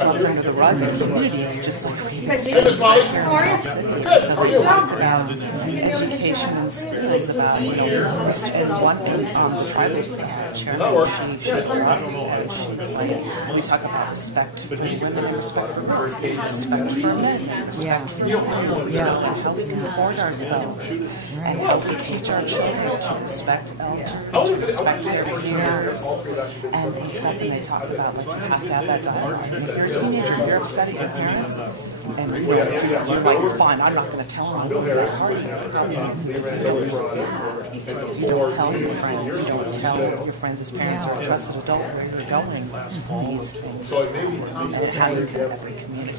Kind of the run of communities, just like we Hey, Miss Molly. How are you? Good. How are you? education and skills about, and one thing the tribal That works. we talk about respect for women and respect for girls, respect for men, how we can support ourselves, and how we teach our children to respect elders, respect their peers, and stuff. And they talk about like you have to have that dialogue. And if you're a teenager, you're upset at your parents, and you're like, fine, I'm not going to tell them I'm going to that party. You don't tell your friends, you don't tell your friends' parents or a trusted adult where you're going with these things, and it happens in every community.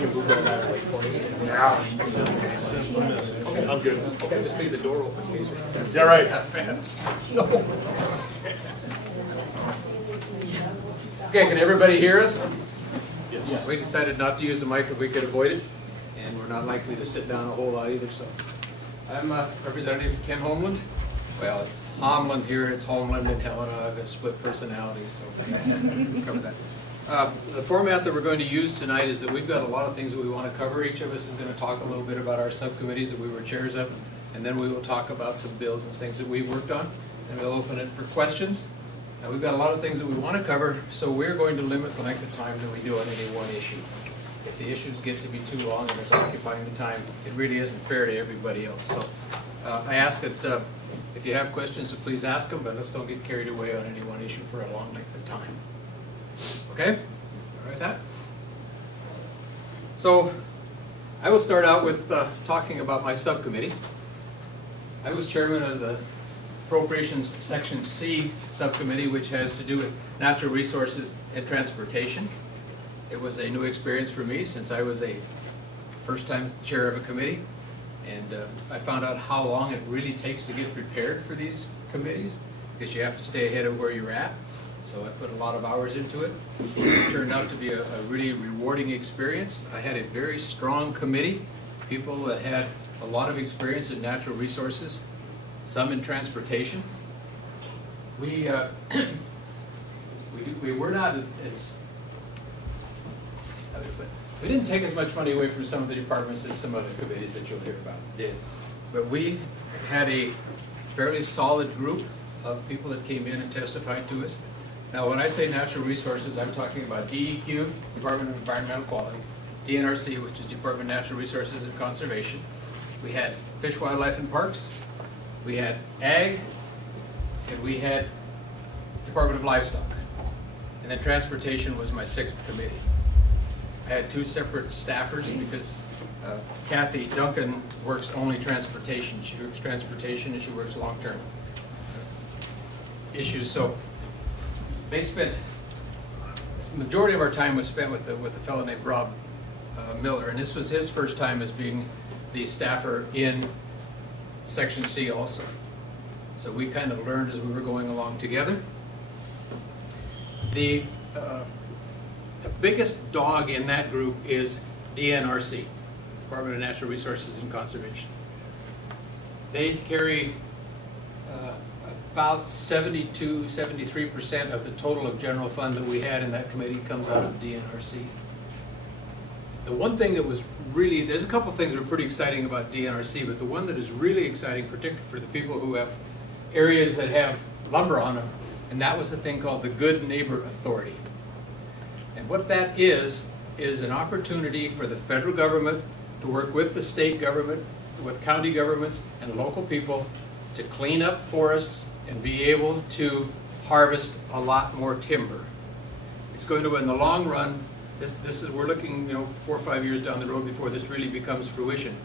want me to move that guy away for you? Okay, I'm good. Okay, just leave the door open, please. Yeah, right. Okay, can everybody hear us? Yes. We decided not to use the mic if we could avoid it, and we're not likely to sit down a whole lot either, so. I'm Representative Ken Homeland. Well, it's Homeland here, it's Homeland in Helena. I have a split personality, so we'll cover that. The format that we're going to use tonight is that we've got a lot of things that we want to cover. Each of us is going to talk a little bit about our subcommittees that we were chairs of, and then we will talk about some bills and things that we've worked on, and we'll open it for questions. Now, we've got a lot of things that we want to cover, so we're going to limit the length of time that we do on any one issue. If the issues get to be too long and it's occupying the time, it really isn't fair to everybody else. So I ask that if you have questions, please ask them, but let's don't get carried away on any one issue for a long length of time. Okay? All right, that? So I will start out with talking about my subcommittee. I was chairman of the Appropriations Section C subcommittee, which has to do with natural resources and transportation. It was a new experience for me since I was a first-time chair of a committee, and I found out how long it really takes to get prepared for these committees, because you have to stay ahead of where you're at. So I put a lot of hours into it. It turned out to be a really rewarding experience. I had a very strong committee, people that had a lot of experience in natural resources, some in transportation. We were not as we didn't take as much money away from some of the departments as some other committees that you'll hear about did. But we had a fairly solid group of people that came in and testified to us. Now, when I say natural resources, I'm talking about DEQ, Department of Environmental Quality, DNRC, which is Department of Natural Resources and Conservation. We had Fish, Wildlife, and Parks. We had Ag, and we had Department of Livestock. And then Transportation was my sixth committee. I had two separate staffers because Kathy Duncan works only transportation. She works transportation and she works long-term issues. So they spent, the majority of our time was spent with a fellow named Rob Miller, and this was his first time as being the staffer in Section C also. So we kind of learned as we were going along together. The biggest dog in that group is DNRC, Department of Natural Resources and Conservation. They carry about 73% of the total of general fund that we had in that committee comes out of DNRC. The one thing that was really, there's a couple things that are pretty exciting about DNRC, but the one that is really exciting, particularly for the people who have areas that have lumber on them, and that was a thing called the Good Neighbor Authority. And what that is an opportunity for the federal government to work with the state government, with county governments and local people to clean up forests and be able to harvest a lot more timber. It's going to, in the long run, this is, we're looking, 4 or 5 years down the road before this really becomes fruition.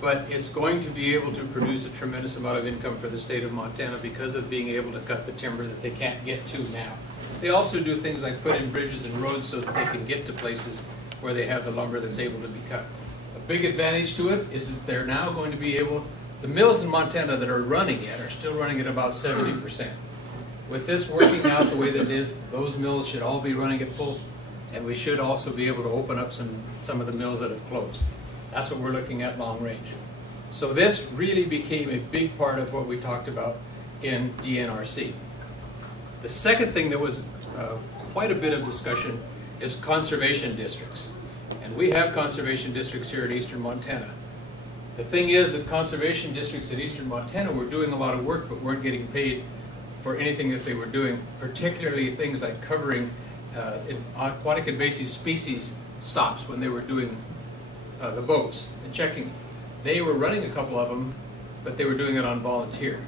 But it's going to be able to produce a tremendous amount of income for the state of Montana because of being able to cut the timber that they can't get to now. They also do things like put in bridges and roads so that they can get to places where they have the lumber that's able to be cut. A big advantage to it is that they're now going to be able, the mills in Montana that are running yet are still running at about 70%. With this working out the way that it is, those mills should all be running at full, and we should also be able to open up some of the mills that have closed. That's what we're looking at long range. So this really became a big part of what we talked about in DNRC. The second thing that was quite a bit of discussion is conservation districts. And we have conservation districts here in eastern Montana. The thing is that conservation districts in eastern Montana were doing a lot of work but weren't getting paid for anything that they were doing, particularly things like covering aquatic invasive species stops when they were doing the boats and checking. They were running a couple of them, but they were doing it on volunteer.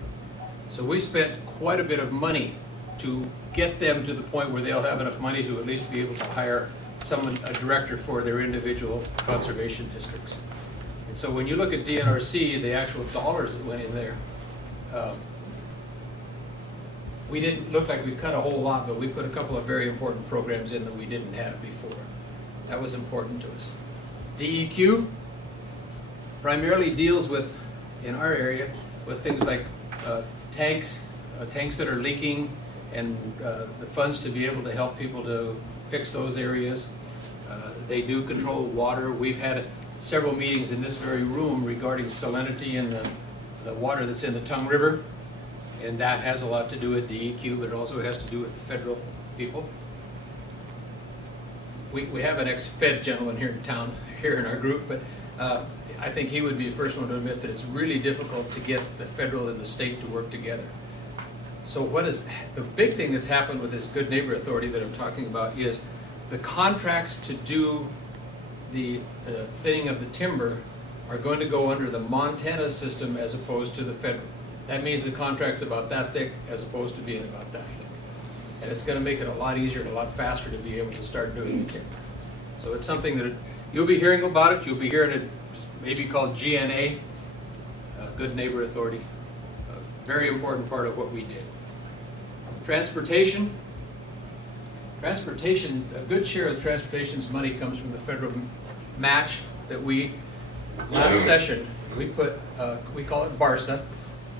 So we spent quite a bit of money to get them to the point where they'll have enough money to at least be able to hire someone, a director for their individual conservation districts. And so when you look at DNRC, the actual dollars that went in there, we didn't look like we cut a whole lot, but we put a couple of very important programs in that we didn't have before. That was important to us. DEQ primarily deals with, in our area, with things like tanks that are leaking, and the funds to be able to help people to fix those areas. They do control water. We've had several meetings in this very room regarding salinity in the water that's in the Tongue River, and that has a lot to do with DEQ, but it also has to do with the federal people. We have an ex-Fed gentleman here in town, here in our group, but I think he would be the first one to admit that it's really difficult to get the federal and the state to work together. So what is the big thing that's happened with this Good Neighbor Authority that I'm talking about is the contracts to do the thinning of the timber are going to go under the Montana system as opposed to the federal. That means the contract's about that thick as opposed to being about that thick. And it's going to make it a lot easier and a lot faster to be able to start doing the timber. So it's something that you'll be hearing about it. You'll be hearing it maybe called GNA, Good Neighbor Authority. A very important part of what we did. Transportation. Transportation, a good share of transportation's money comes from the federal match that we, last session, we put, we call it BARSA,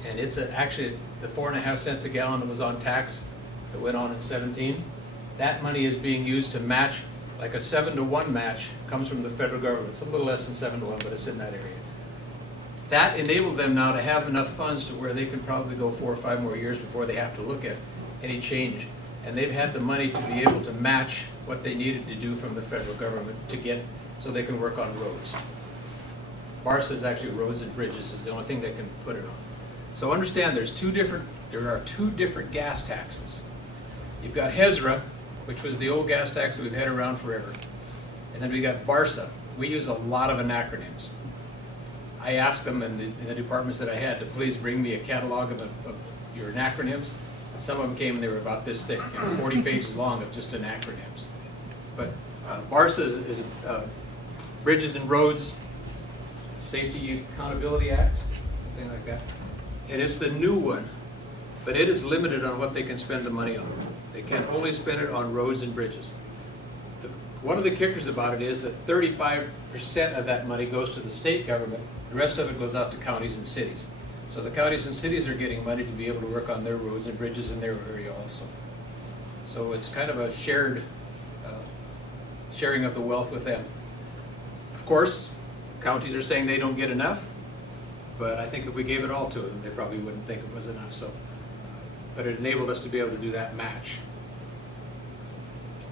and it's actually the 4.5 cents a gallon that was on tax that went on in 17. That money is being used to match, like a 7-to-1 match comes from the federal government. It's a little less than 7-to-1, but it's in that area. That enabled them now to have enough funds to where they can probably go 4 or 5 more years before they have to look at any change. And they've had the money to be able to match what they needed to do from the federal government to get so they can work on roads. BARSA is actually roads and bridges is the only thing they can put it on. So understand there are two different gas taxes. You've got HESRA, which was the old gas tax that we've had around forever. And then we got BARSA. We use a lot of acronyms. I asked them in the departments that I had to please bring me a catalog of your acronyms. Some of them came and they were about this thick, 40 pages long of just acronyms. But BARSA is Bridges and Roads Safety Accountability Act, something like that. And it's the new one, but it is limited on what they can spend the money on. They can only spend it on roads and bridges. One of the kickers about it is that 35% of that money goes to the state government. The rest of it goes out to counties and cities. So the counties and cities are getting money to be able to work on their roads and bridges in their area also. So it's kind of a sharing of the wealth with them. Of course, counties are saying they don't get enough, but I think if we gave it all to them, they probably wouldn't think it was enough. So, but it enabled us to be able to do that match.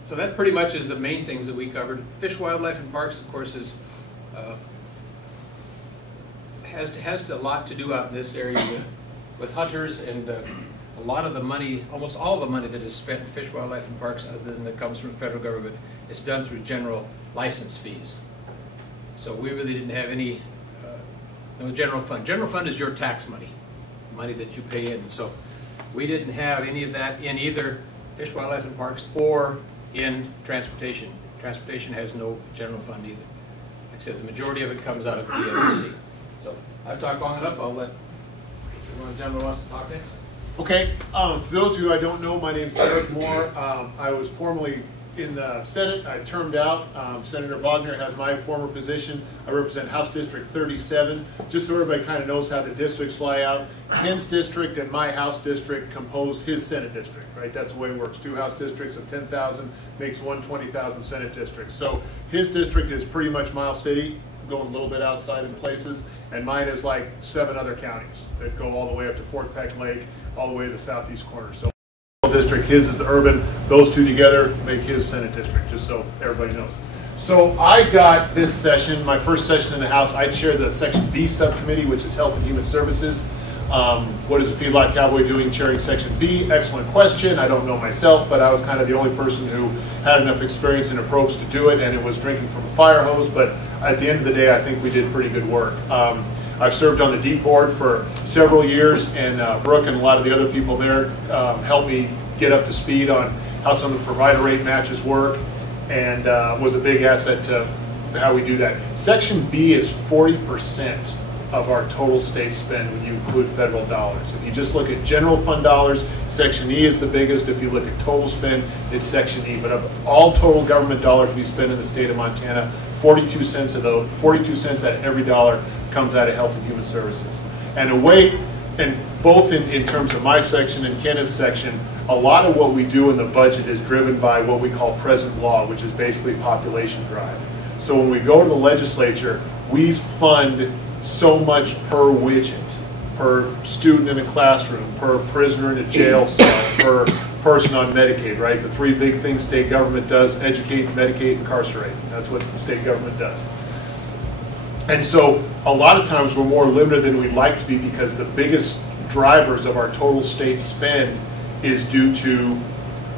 So that pretty much is the main things that we covered. Fish, Wildlife, and Parks, of course, is has a lot to do out in this area with hunters, and a lot of the money, almost all the money that is spent in Fish, Wildlife, and Parks other than that comes from the federal government is done through general license fees. So we really didn't have any no general fund. General fund is your tax money, money that you pay in. So we didn't have any of that in either Fish, Wildlife, and Parks or in transportation. Transportation has no general fund either. Like I said, the majority of it comes out of DNRC. So I've talked long enough. I'll let one gentleman wants to talk next. Okay. For those of you I don't know, my name is Eric Moore. I was formerly in the Senate. I termed out. Senator Wagner has my former position. I represent House District 37. Just so everybody kind of knows how the districts lie out. Ken's district and my House district compose his Senate district, right? That's the way it works. 2 House districts of 10,000 makes 1 20,000 Senate district. So his district is pretty much Miles City, going a little bit outside in places, and mine is like 7 other counties that go all the way up to Fort Peck Lake, all the way to the southeast corner. So district, his is the urban, those two together make his Senate district, just so everybody knows. So I got this session, my first session in the House, I chair the Section B subcommittee, which is Health and Human Services. What is a feedlot cowboy doing chairing Section B? Excellent question. I don't know myself, but I was kind of the only person who had enough experience and approach to do it, and it was drinking from a fire hose, but at the end of the day, I think we did pretty good work. I've served on the DEEP board for several years, and Brooke and a lot of the other people there helped me get up to speed on how some of the provider rate matches work, and was a big asset to how we do that. Section B is 40% of our total state spend when you include federal dollars. If you just look at general fund dollars, Section E is the biggest. If you look at total spend, it's Section E. But of all total government dollars we spend in the state of Montana, 42 cents out of every dollar comes out of Health and Human Services. And both in terms of my section and Kenneth's section, a lot of what we do in the budget is driven by what we call present law, which is basically population drive. So when we go to the legislature, we fund so much per widget, per student in a classroom, per prisoner in a jail cell, per person on Medicaid, right? The three big things state government does: educate, medicate, incarcerate. That's what the state government does. And so a lot of times we're more limited than we'd like to be, because the biggest drivers of our total state spend is due to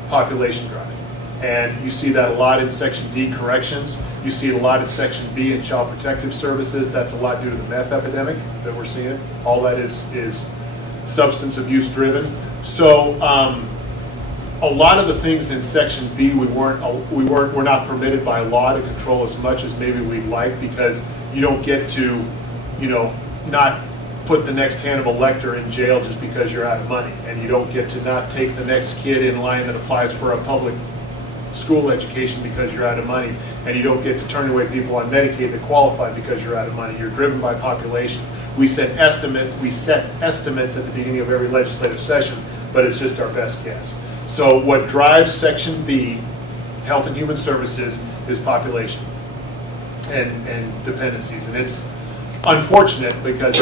population drive. And you see that a lot in Section D, corrections. You see it a lot in Section B in child protective services. That's a lot due to the meth epidemic that we're seeing. All that is substance abuse driven. So a lot of the things in Section B we're not permitted by law to control as much as maybe we'd like, because you don't get to, not put the next Hannibal Lecter in jail just because you're out of money, and you don't get to not take the next kid in line that applies for a public school education because you're out of money, and you don't get to turn away people on Medicaid that qualify because you're out of money. You're driven by population. We set estimates at the beginning of every legislative session, but it's just our best guess. So what drives Section B, Health and Human Services, is population and dependencies. And it's unfortunate because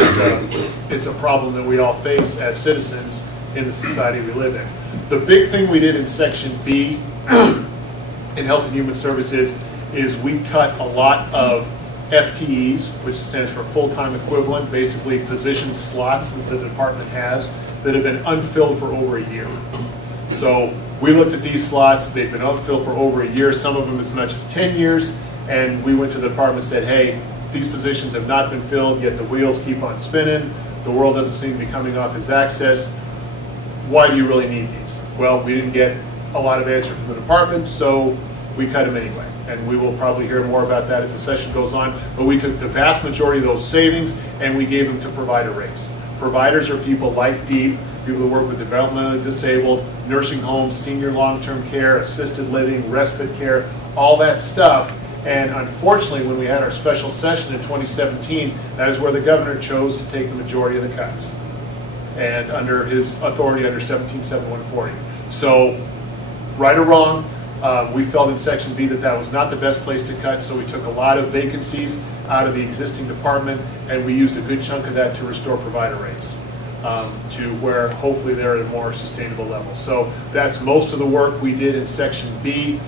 it's a problem that we all face as citizens in the society we live in. The big thing we did in Section B in Health and Human Services is we cut a lot of FTEs, which stands for full-time equivalent, basically position slots that the department has that have been unfilled for over a year. So we looked at these slots. They've been unfilled for over a year, some of them as much as 10 years, and we went to the department and said, hey, these positions have not been filled, yet the wheels keep on spinning. The world doesn't seem to be coming off its axis. Why do you really need these? Well, we didn't get a lot of answer from the department, so we cut them anyway. And we will probably hear more about that as the session goes on. But we took the vast majority of those savings and we gave them to provider rates. Providers are people like DEEP, people that work with developmentally disabled, nursing homes, senior long-term care, assisted living, respite care, all that stuff. And unfortunately, when we had our special session in 2017, that is where the governor chose to take the majority of the cuts, and under his authority under 177140. So, right or wrong, we felt in Section B that that was not the best place to cut, so we took a lot of vacancies out of the existing department, and we used a good chunk of that to restore provider rates to where hopefully they're at a more sustainable level. So that's most of the work we did in Section B.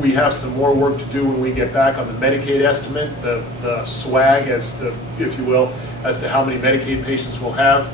We have some more work to do when we get back on the Medicaid estimate, the swag, if you will, as to how many Medicaid patients we'll have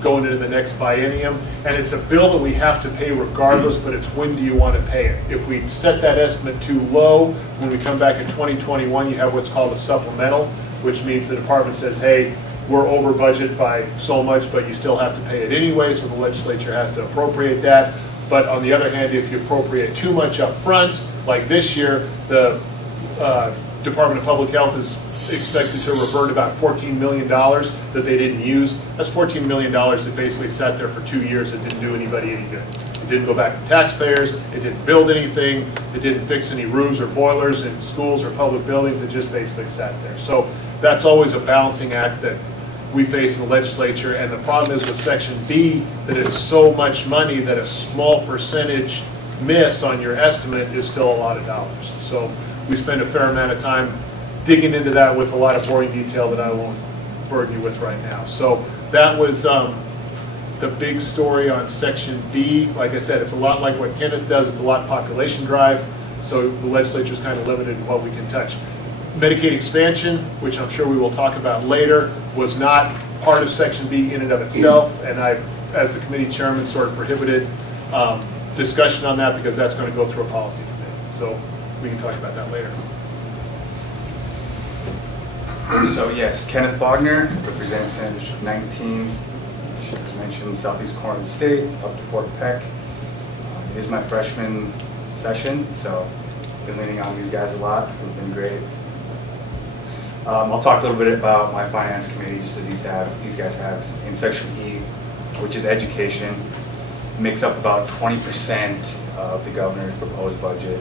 going into the next biennium. And it's a bill that we have to pay regardless, but it's when do you want to pay it. If we set that estimate too low, when we come back in 2021, you have what's called a supplemental, which means the department says, hey, we're over budget by so much, but you still have to pay it anyway, so the legislature has to appropriate that. But on the other hand, if you appropriate too much up front, like this year, the Department of Public Health is expected to revert about $14 million that they didn't use. That's $14 million that basically sat there for 2 years and didn't do anybody any good. It didn't go back to taxpayers, it didn't build anything, it didn't fix any roofs or boilers in schools or public buildings, it just basically sat there. So that's always a balancing act that we face in the legislature, and the problem is with Section B that it's so much money that a small percentage miss on your estimate is still a lot of dollars. So we spend a fair amount of time digging into that with a lot of boring detail that I won't burden you with right now. So that was the big story on Section B. Like I said, it's a lot like what Kenneth does. It's a lot population drive, so the legislature is kind of limited in what we can touch. Medicaid expansion, which I'm sure we will talk about later, was not part of Section B in and of itself, and I, as the committee chairman, sort of prohibited discussion on that because that's going to go through a policy committee. So we can talk about that later. So yes, Kenneth Bogner, representing Senate District 19, as mentioned, southeast corner of the state, up to Fort Peck. It is my freshman session, so I've been leaning on these guys a lot. They've been great. I'll talk a little bit about my finance committee, just as these guys have. In section E, which is education, makes up about 20% of the governor's proposed budget.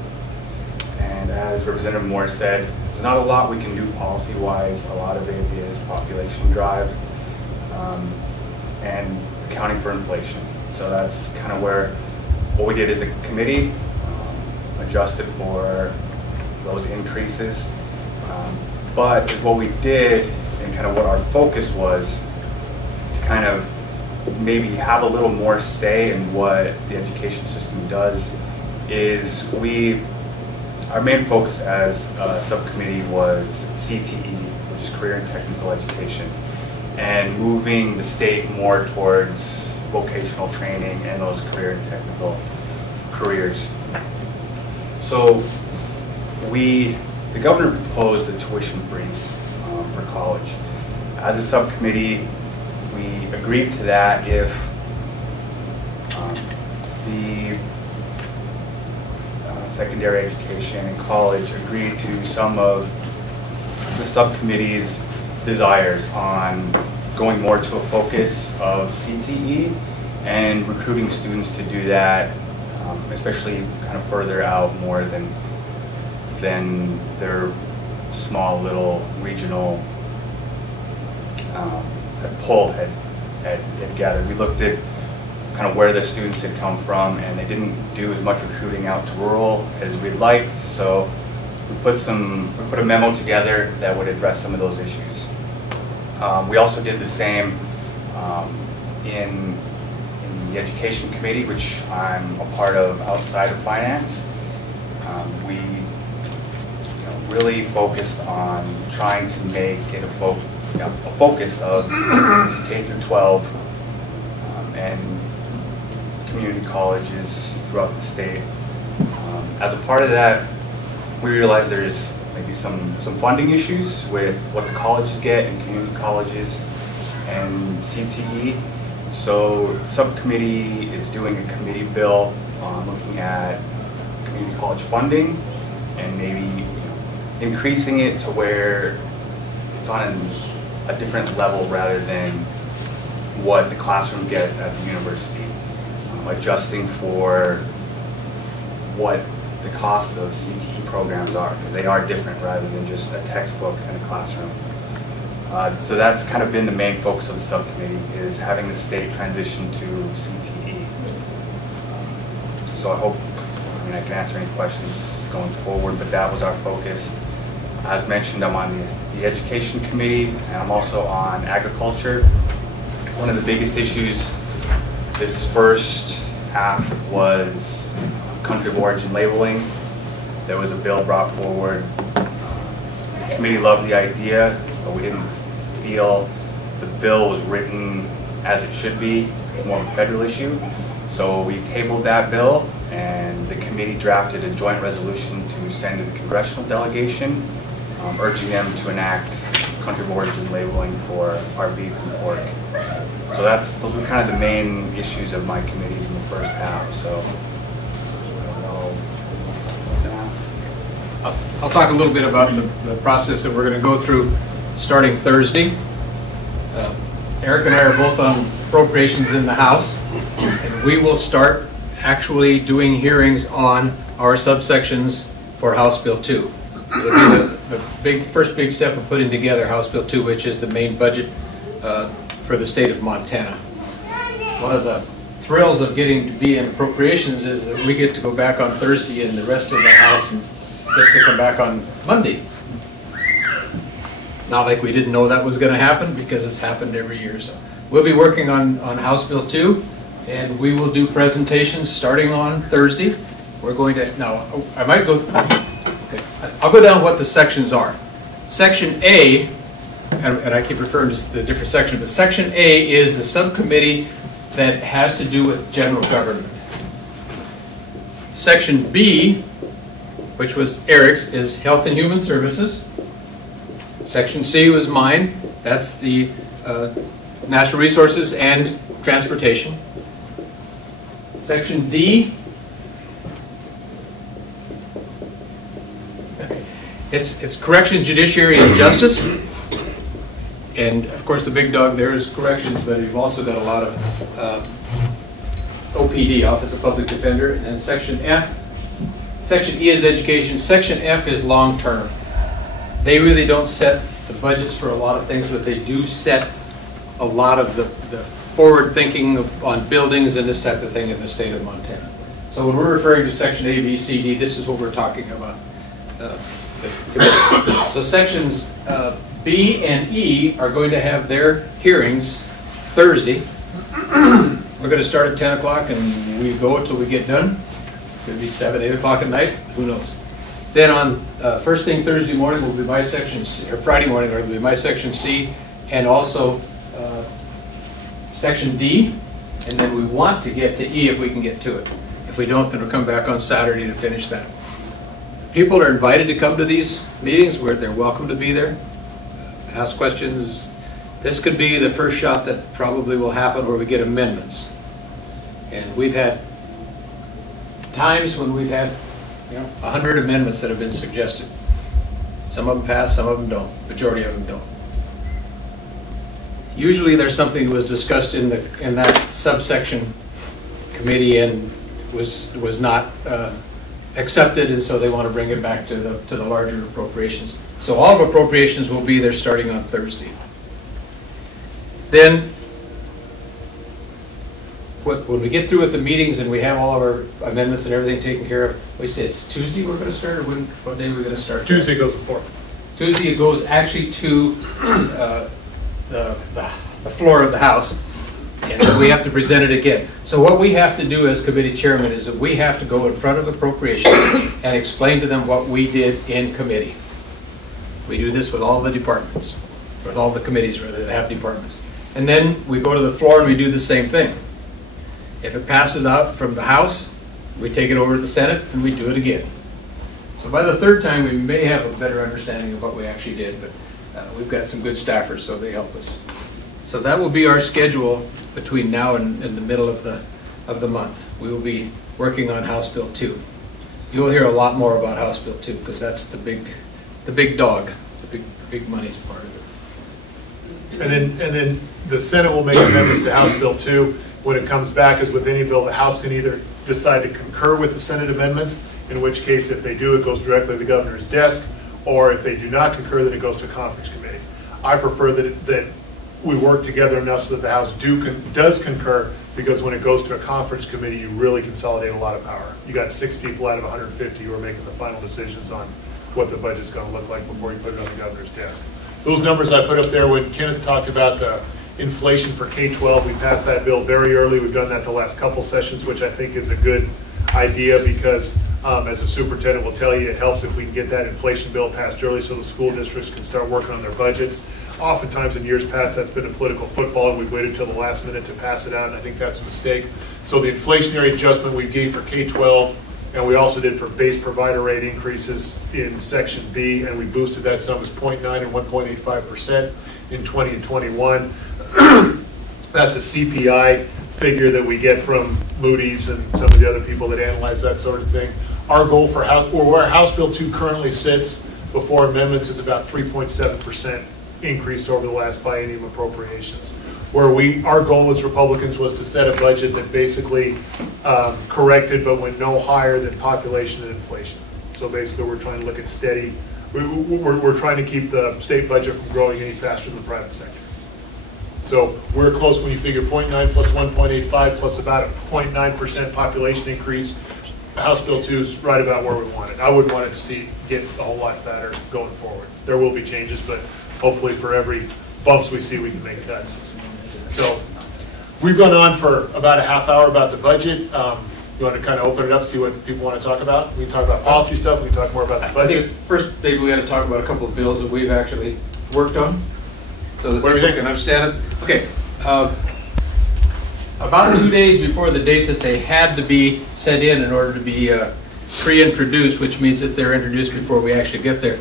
And as Representative Moore said, there's not a lot we can do policy-wise. A lot of it is population drive and accounting for inflation. So that's kind of where what we did as a committee, adjusted for those increases. But what we did and kind of what our focus was to kind of maybe have a little more say in what the education system does is our main focus as a subcommittee was CTE, which is Career and Technical Education, and moving the state more towards vocational training and those career and technical careers. So the governor proposed a tuition freeze for college. As a subcommittee, we agreed to that if the secondary education and college agreed to some of the subcommittee's desires on going more to a focus of CTE and recruiting students to do that, especially kind of further out more than their small little regional poll had gathered. We looked at kind of where the students had come from, and they didn't do as much recruiting out to rural as we'd liked, so we put a memo together that would address some of those issues. We also did the same in the education committee, which I'm a part of outside of finance. We really focused on trying to make it a focus of K through 12 and community colleges throughout the state. As a part of that, we realized there's maybe some funding issues with what the colleges get in community colleges and CTE. So the subcommittee is doing a committee bill on looking at community college funding and maybe increasing it to where it's on a different level rather than what the classroom get at the university, adjusting for what the cost of CTE programs are, because they are different rather than just a textbook and a classroom. So that's kind of been the main focus of the subcommittee, is having the state transition to CTE. So I can answer any questions going forward, but that was our focus. As mentioned, I'm on the education committee, and I'm also on agriculture. One of the biggest issues this first half was country of origin labeling. There was a bill brought forward. The committee loved the idea, but we didn't feel the bill was written as it should be, more of a federal issue. So we tabled that bill, and the committee drafted a joint resolution to send to the congressional delegation, urging them to enact country of origin labeling for our beef and pork. So those were kind of the main issues of my committees in the first half. So I'll talk a little bit about the process that we're going to go through starting Thursday. Eric and I are both on appropriations in the House, and we will start actually doing hearings on our subsections for House Bill 2. It'll be the first big step of putting together House Bill 2, which is the main budget for the state of Montana. One of the thrills of getting to be in appropriations is that we get to go back on Thursday and the rest of the House gets to come back on Monday. Not like we didn't know that was going to happen, because it's happened every year. So we'll be working on House Bill 2, and we will do presentations starting on Thursday. We're going to, now, I might go, okay, I'll go down what the sections are. Section A, and I keep referring to the different sections, but Section A is the subcommittee that has to do with general government. Section B, which was Eric's, is Health and Human Services. Section C was mine. That's the Natural Resources and Transportation. Section D It's correction, judiciary, and justice. And of course, the big dog there is corrections, but you've also got a lot of OPD, Office of Public Defender, and then Section F. Section E is education. Section F is long-term. They really don't set the budgets for a lot of things, but they do set a lot of the forward thinking on buildings and this type of thing in the state of Montana. So when we're referring to Section A, B, C, D, this is what we're talking about. So sections B and E are going to have their hearings Thursday. We're going to start at 10 o'clock and we go until we get done. It's going to be 7, 8 o'clock at night, who knows. Then on first thing Thursday morning will be my section C, or Friday morning will be my section C, and also section D, and then we want to get to E if we can get to it. If we don't, then we'll come back on Saturday to finish that. People are invited to come to these meetings where they're welcome to be there. Ask questions. This could be the first shot that probably will happen where we get amendments. And we've had times when we've had 100 amendments that have been suggested. Some of them pass, some of them don't. Majority of them don't. Usually there's something that was discussed in that subsection committee and was not accepted, and so they want to bring it back to the larger appropriations. So all of appropriations will be there starting on Thursday. Then when we get through with the meetings and we have all of our amendments and everything taken care of, we say it's Tuesday we're going to start, or what day are we going to start? Tuesday goes before. Tuesday it goes actually to the floor of the House, and then we have to present it again. So what we have to do as committee chairman is that we have to go in front of appropriations and explain to them what we did in committee. We do this with all the departments, with all the committees rather that have departments. And then we go to the floor and we do the same thing. If it passes out from the House, we take it over to the Senate and we do it again. So by the third time we may have a better understanding of what we actually did, but we've got some good staffers, so they help us. So that will be our schedule between now and the middle of the month. We will be working on House Bill 2. You'll hear a lot more about House Bill 2 because that's the big dog, the big money's part of it. And then the Senate will make amendments to House Bill 2. When it comes back, as with any bill, the House can either decide to concur with the Senate amendments, in which case if they do, it goes directly to the governor's desk, or if they do not concur, then it goes to a conference committee. I prefer that we work together enough so that the House does concur, because when it goes to a conference committee, you really consolidate a lot of power. You got 6 people out of 150 who are making the final decisions on what the budget's going to look like before you put it on the governor's desk. Those numbers I put up there when Kenneth talked about the inflation for K-12, we passed that bill very early. We've done that the last couple sessions, which I think is a good idea because as the superintendent will tell you, it helps if we can get that inflation bill passed early so the school districts can start working on their budgets. Oftentimes in years past, that's been a political football, and we've waited till the last minute to pass it out, and I think that's a mistake. So the inflationary adjustment we gave for K-12, and we also did for base provider rate increases in Section B, and we boosted that sum as 0.9 and 1.85% in 20 and 21. That's a CPI figure that we get from Moody's and some of the other people that analyze that sort of thing. Our goal for where House Bill 2 currently sits before amendments is about 3.7% increase over the last biennium appropriations. Where our goal as Republicans was to set a budget that basically corrected but went no higher than population and inflation. So basically we're trying to look at steady, we're trying to keep the state budget from growing any faster than the private sector. So we're close when you figure 0.9 plus 1.85 plus about a 0.9% population increase. House Bill 2 is right about where we want it. I wouldn't want it to get a whole lot fatter going forward. There will be changes, but hopefully for every bumps we see, we can make cuts. So we've gone on for about a half hour about the budget. You want to kind of open it up, see what people want to talk about? We can talk about policy stuff. We can talk more about the budget. I think first, maybe we got to talk about a couple of bills that we've actually worked on, so that people can understand it. Okay. About 2 days before the date that they had to be sent in order to be pre-introduced, which means that they're introduced before we actually get there,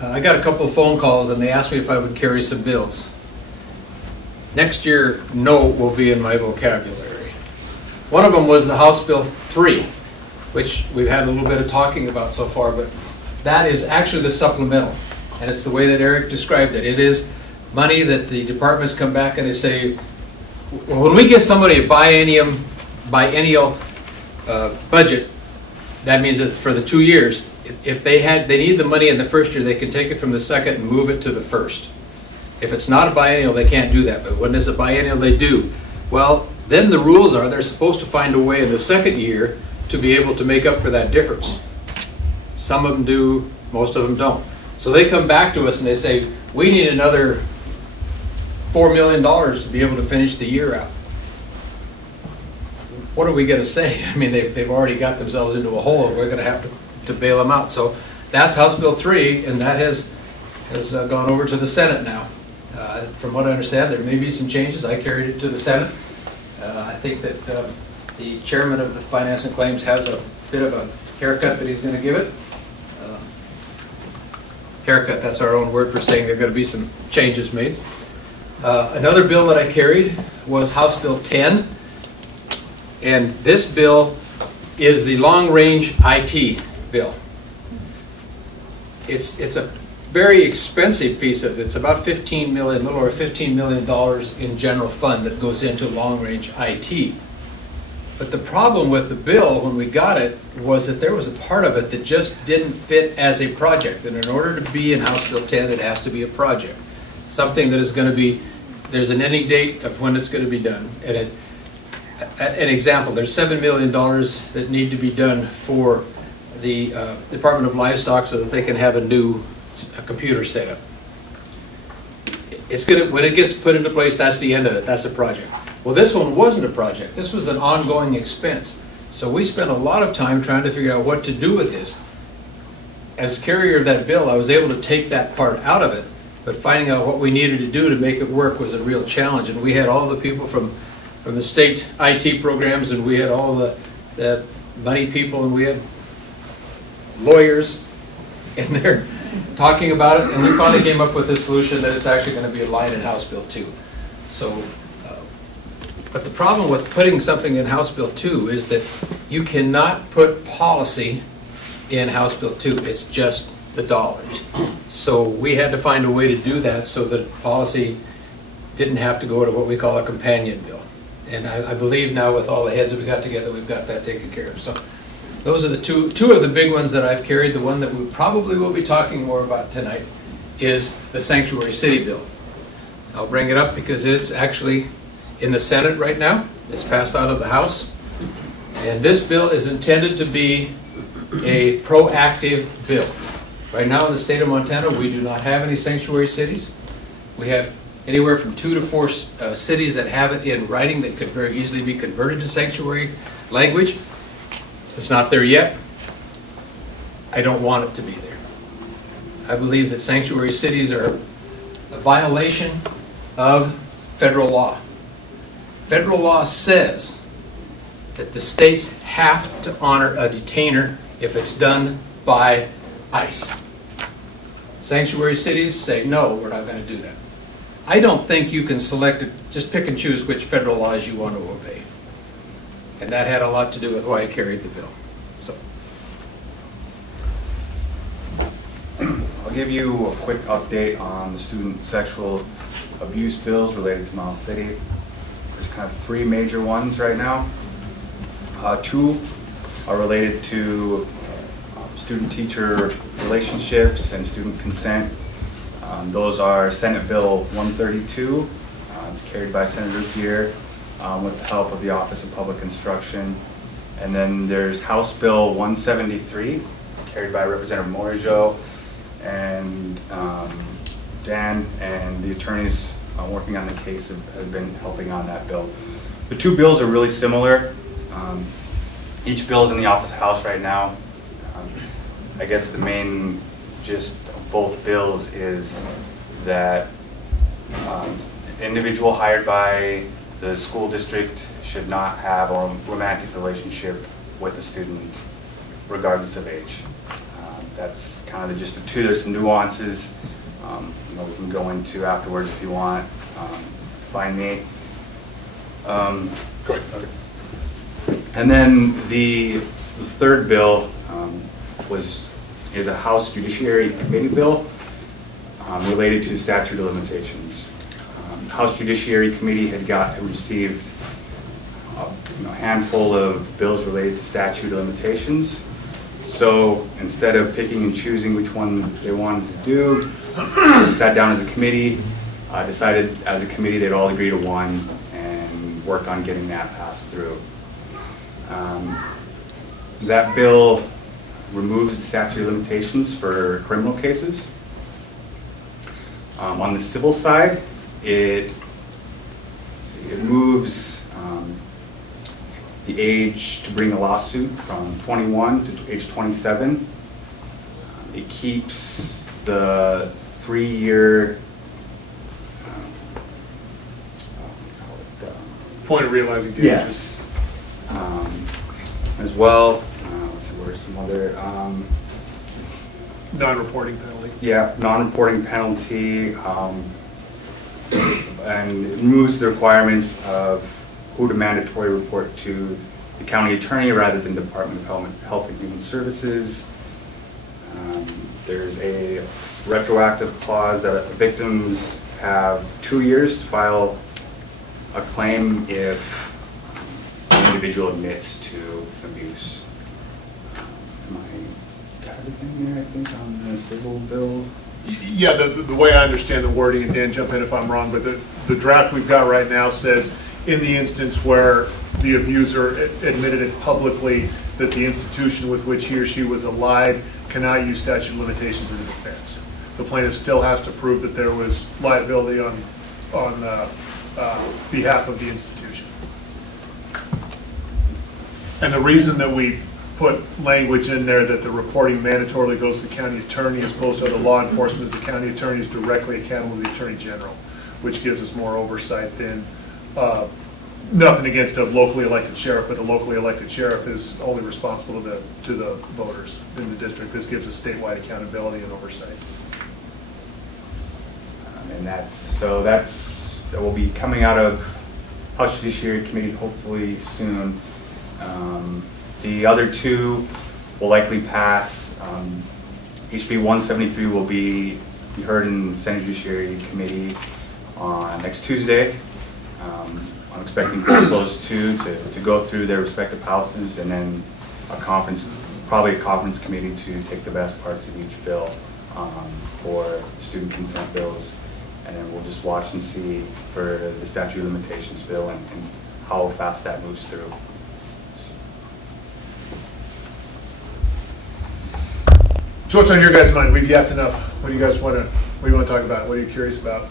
I got a couple of phone calls and they asked me if I would carry some bills. Next year, no will be in my vocabulary. One of them was the House Bill 3, which we've had a little bit of talking about so far, but that is actually the supplemental. And it's the way that Eric described it. It is money that the departments come back and they say, when we give somebody a biennial budget, that means that for the 2 years, if they need the money in the first year, they can take it from the second and move it to the first. If it's not a biennial, they can't do that. But when it's a biennial, they do. Well, then the rules are they're supposed to find a way in the second year to be able to make up for that difference. Some of them do, most of them don't. So they come back to us and they say, we need another $4 million to be able to finish the year out. What are we going to say? I mean, they've already got themselves into a hole, and we're going to have to bail them out. So that's House Bill 3, and that has gone over to the Senate now. From what I understand, there may be some changes. I carried it to the Senate. I think that the chairman of the Finance and Claims has a bit of a haircut that he's going to give it. Haircut, that's our own word for saying there are going to be some changes made. Another bill that I carried was House Bill 10. And this bill is the long-range IT bill. It's a very expensive piece of it. It's about $15 million, a little over $15 million in general fund that goes into long-range IT. But the problem with the bill when we got it was that there was a part of it that just didn't fit as a project. And in order to be in House Bill 10, it has to be a project. Something that is going to be, there's an ending date of when it's going to be done. And an example, there's $7 million that need to be done for the Department of Livestock so that they can have a new computer set up. It's gonna, when it gets put into place, that's the end of it. That's a project. Well, this one wasn't a project. This was an ongoing expense. So we spent a lot of time trying to figure out what to do with this. As carrier of that bill, I was able to take that part out of it, but finding out what we needed to do to make it work was a real challenge. And we had all the people from the state IT programs, and we had all the money people, and we had lawyers in there talking about it, and we finally came up with this solution that it's actually going to be a line in House Bill 2. So, but the problem with putting something in House Bill 2 is that you cannot put policy in House Bill 2. It's just the dollars. So we had to find a way to do that so that policy didn't have to go to what we call a companion bill. And I believe now with all the heads that we got together, we've got that taken care of. So those are the two of the big ones that I've carried. The one that we probably will be talking more about tonight is the Sanctuary City bill. I'll bring it up because it's actually in the Senate right now. It's passed out of the House. And this bill is intended to be a proactive bill. Right now in the state of Montana, we do not have any sanctuary cities. We have anywhere from 2 to 4 cities that have it in writing that could very easily be converted to sanctuary language. It's not there yet. I don't want it to be there. I believe that sanctuary cities are a violation of federal law. Federal law says that the states have to honor a detainer if it's done by ICE. Sanctuary cities say, no, we're not going to do that. I don't think you can select it, just pick and choose which federal laws you want to obey. And that had a lot to do with why I carried the bill. So, I'll give you a quick update on the student sexual abuse bills related to Miles City. There's kind of 3 major ones right now. 2 are related to student-teacher relationships and student consent. Those are Senate Bill 132. It's carried by Senator Geer with the help of the Office of Public Instruction. And then there's House Bill 173. It's carried by Representative Morajo and Dan, and the attorneys working on the case have been helping on that bill. The 2 bills are really similar. Each bill is in the opposite house right now. I guess the main gist of both bills is that individual hired by the school district should not have a romantic relationship with a student, regardless of age. That's kind of the gist of 2. There's some nuances we can go into afterwards if you want. Find me. Go ahead. Okay. And then the 3rd bill was is a House Judiciary Committee bill related to the statute of limitations. House Judiciary Committee had received a handful of bills related to statute of limitations. So instead of picking and choosing which one they wanted to do, they sat down as a committee, decided as a committee they'd all agree to one and work on getting that passed through. That bill removes the statute of limitations for criminal cases. On the civil side, it moves the age to bring a lawsuit from 21 to age 27. It keeps the 3-year Point of realizing damages. yes, as well. Let's see, where's some other Non-reporting penalty. yeah, non-reporting penalty, and it removes the requirements of who to mandatory report to the county attorney rather than the Department of Health and Human Services. There's a retroactive clause that victims have 2 years to file a claim if the individual admits to abuse. Am I got everything there, I think, on the civil bill? Yeah, the way I understand the wording, and Dan, jump in if I'm wrong, but the draft we've got right now says, in the instance where the abuser admitted it publicly that the institution with which he or she was allied cannot use statute of limitations in the defense. The plaintiff still has to prove that there was liability on behalf of the institution. And the reason that we put language in there that the reporting mandatorily goes to the county attorney as opposed to the law enforcement as the county attorney is directly accountable to the attorney general, which gives us more oversight than nothing against a locally elected sheriff, but the locally elected sheriff is only responsible to the voters in the district. This gives us statewide accountability and oversight. And that will be coming out of House Judiciary Committee hopefully soon. The other two will likely pass. HB 173 will be heard in the Senate Judiciary Committee on next Tuesday. I'm expecting both of those two to go through their respective houses, and then probably a conference committee to take the best parts of each bill for student consent bills. And then we'll just watch and see for the statute of limitations bill and how fast that moves through. So what's on your guys' mind? We've yapped enough. What do you guys want to talk about? What are you curious about?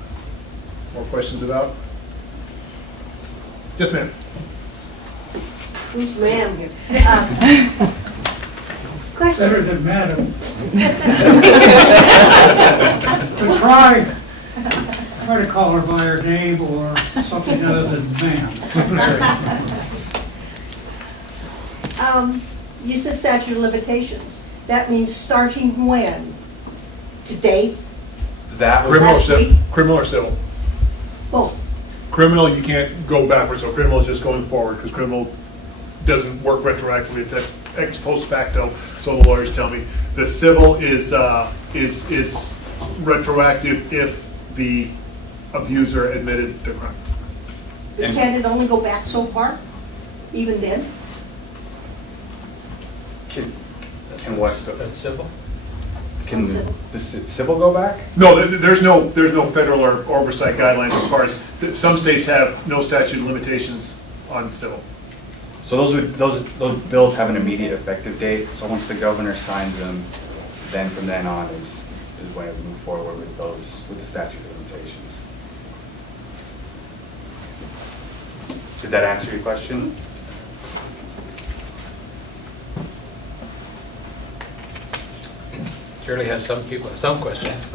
More questions about? Yes, ma'am. Who's ma'am here? Question. Better than madam. To try to call her by her name or something other than ma'am. You said statute of limitations. That means starting when? Today? That Criminal, Last week? criminal or civil? Both. Criminal, you can't go backwards, so criminal is just going forward, because criminal doesn't work retroactively, it's ex post facto, so the lawyers tell me. The civil is retroactive if the abuser admitted the crime. Can it only go back so far? Even then? Can what? That's civil? Can the civil go back? No, there's no federal or oversight guidelines as far as, some states have no statute of limitations on civil. So those bills have an immediate effective date. So once the governor signs them, then from then on is when we move forward with the statute of limitations. Did that answer your question? Shirley has some questions.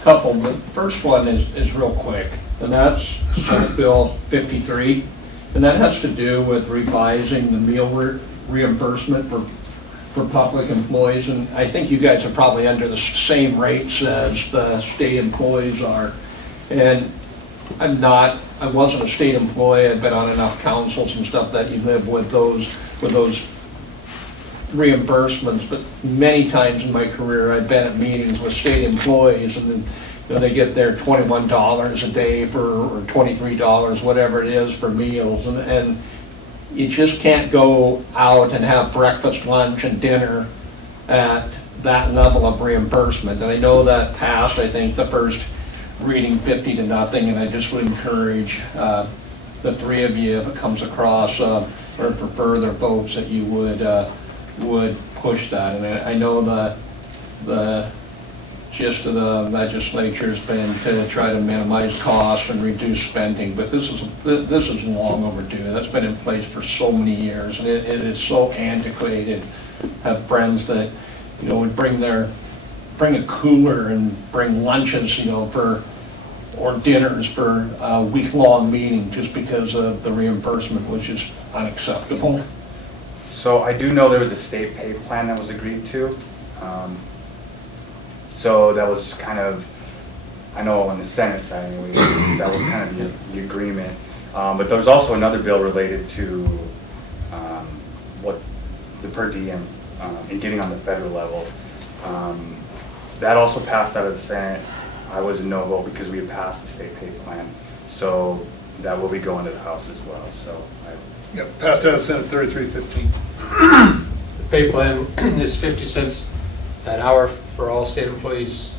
Couple, the first one is real quick, and that's Senate Bill 53, and that has to do with revising the meal reimbursement for public employees, and I think you guys are probably under the same rates as the state employees are. And I wasn't a state employee, I've been on enough councils and stuff that you live with those reimbursements, but many times in my career, I've been at meetings with state employees, and then, you know, they get their $21 a day or $23, whatever it is, for meals, and you just can't go out and have breakfast, lunch, and dinner at that level of reimbursement. And I know that passed, I think, the first reading 50-0, and I just would encourage the three of you, if it comes across, or for further votes, that you would push that. And I know that the gist of the legislature has been to try to minimize costs and reduce spending, but this is long overdue. That's been in place for so many years, and it is so antiquated. I have friends that, you know, would bring a cooler and bring lunches, you know, or dinners for a week-long meeting, just because of the reimbursement was just unacceptable. So I do know there was a state pay plan that was agreed to. So that was kind of, I know on the Senate side anyway, that was kind of the agreement. But there was also another bill related to what the per diem and getting on the federal level. That also passed out of the Senate. I was a no vote because we had passed the state pay plan. So that will be going to the House as well. So Yep, passed out of the Senate 3315. The pay plan is 50 cents an hour for all state employees.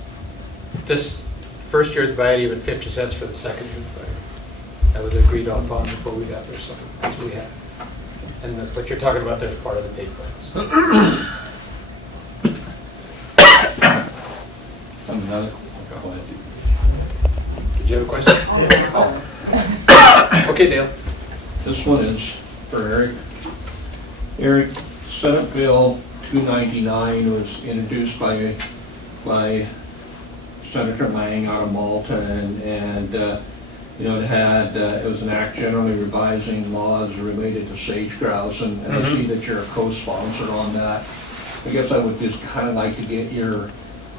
This first year at the Bayou, even 50 cents for the second year at the Bayou. That was agreed upon before we got there, so that's what we had. And what you're talking about there is part of the pay plans. Did you have a question? Oh. Okay, Dale. This one is for Eric. Eric, Senate Bill 299 was introduced by Senator Lang out of Malta, and you know, it was an act generally revising laws related to sage grouse, and I see that you're a co-sponsor on that. I guess I would just kind of like to get your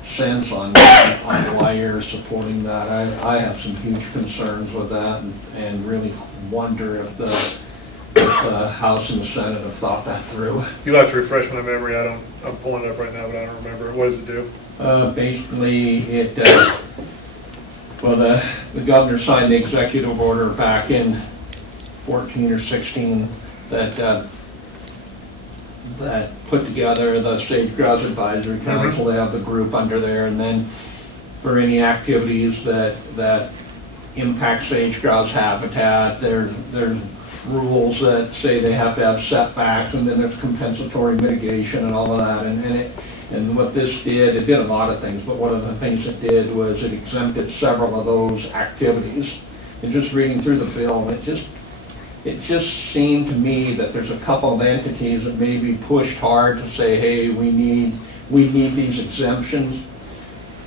sense on why you're supporting that. I have some huge concerns with that, and really wonder if the House and the Senate have thought that through. You'll have to refresh my memory. I'm pulling it up right now, but I don't remember. What does it do? Basically, well, the governor signed the executive order back in 14 or 16 that put together the Sage Grouse Advisory Council. They have the group under there, and then for any activities that impact sage grouse habitat, there's rules that say they have to have setbacks, and then there's compensatory mitigation and all of that. And what this did, it did a lot of things, but one of the things it did was it exempted several of those activities. And just reading through the bill, it just seemed to me that there's a couple of entities that maybe pushed hard to say, hey, we need these exemptions.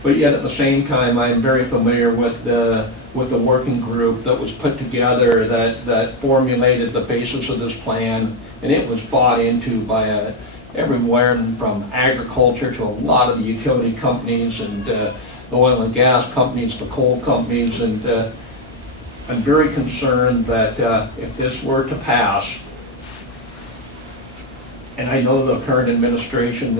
But yet at the same time, I'm very familiar with the working group that was put together that formulated the basis of this plan, and it was bought into by everywhere from agriculture to a lot of the utility companies and the oil and gas companies, the coal companies, and I'm very concerned that if this were to pass, and I know the current administration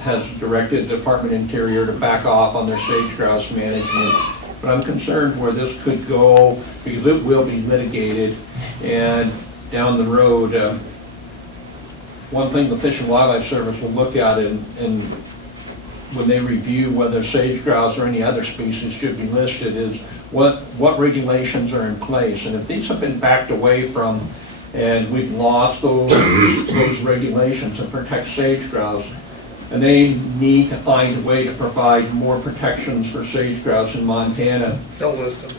has directed the Department of Interior to back off on their sage grouse management, but I'm concerned where this could go, because it will be litigated, and down the road, one thing the Fish and Wildlife Service will look at and when they review whether sage grouse or any other species should be listed is what regulations are in place. And if these have been backed away from and we've lost those regulations that protect sage grouse, and they need to find a way to provide more protections for sage grouse in Montana. Don't list them.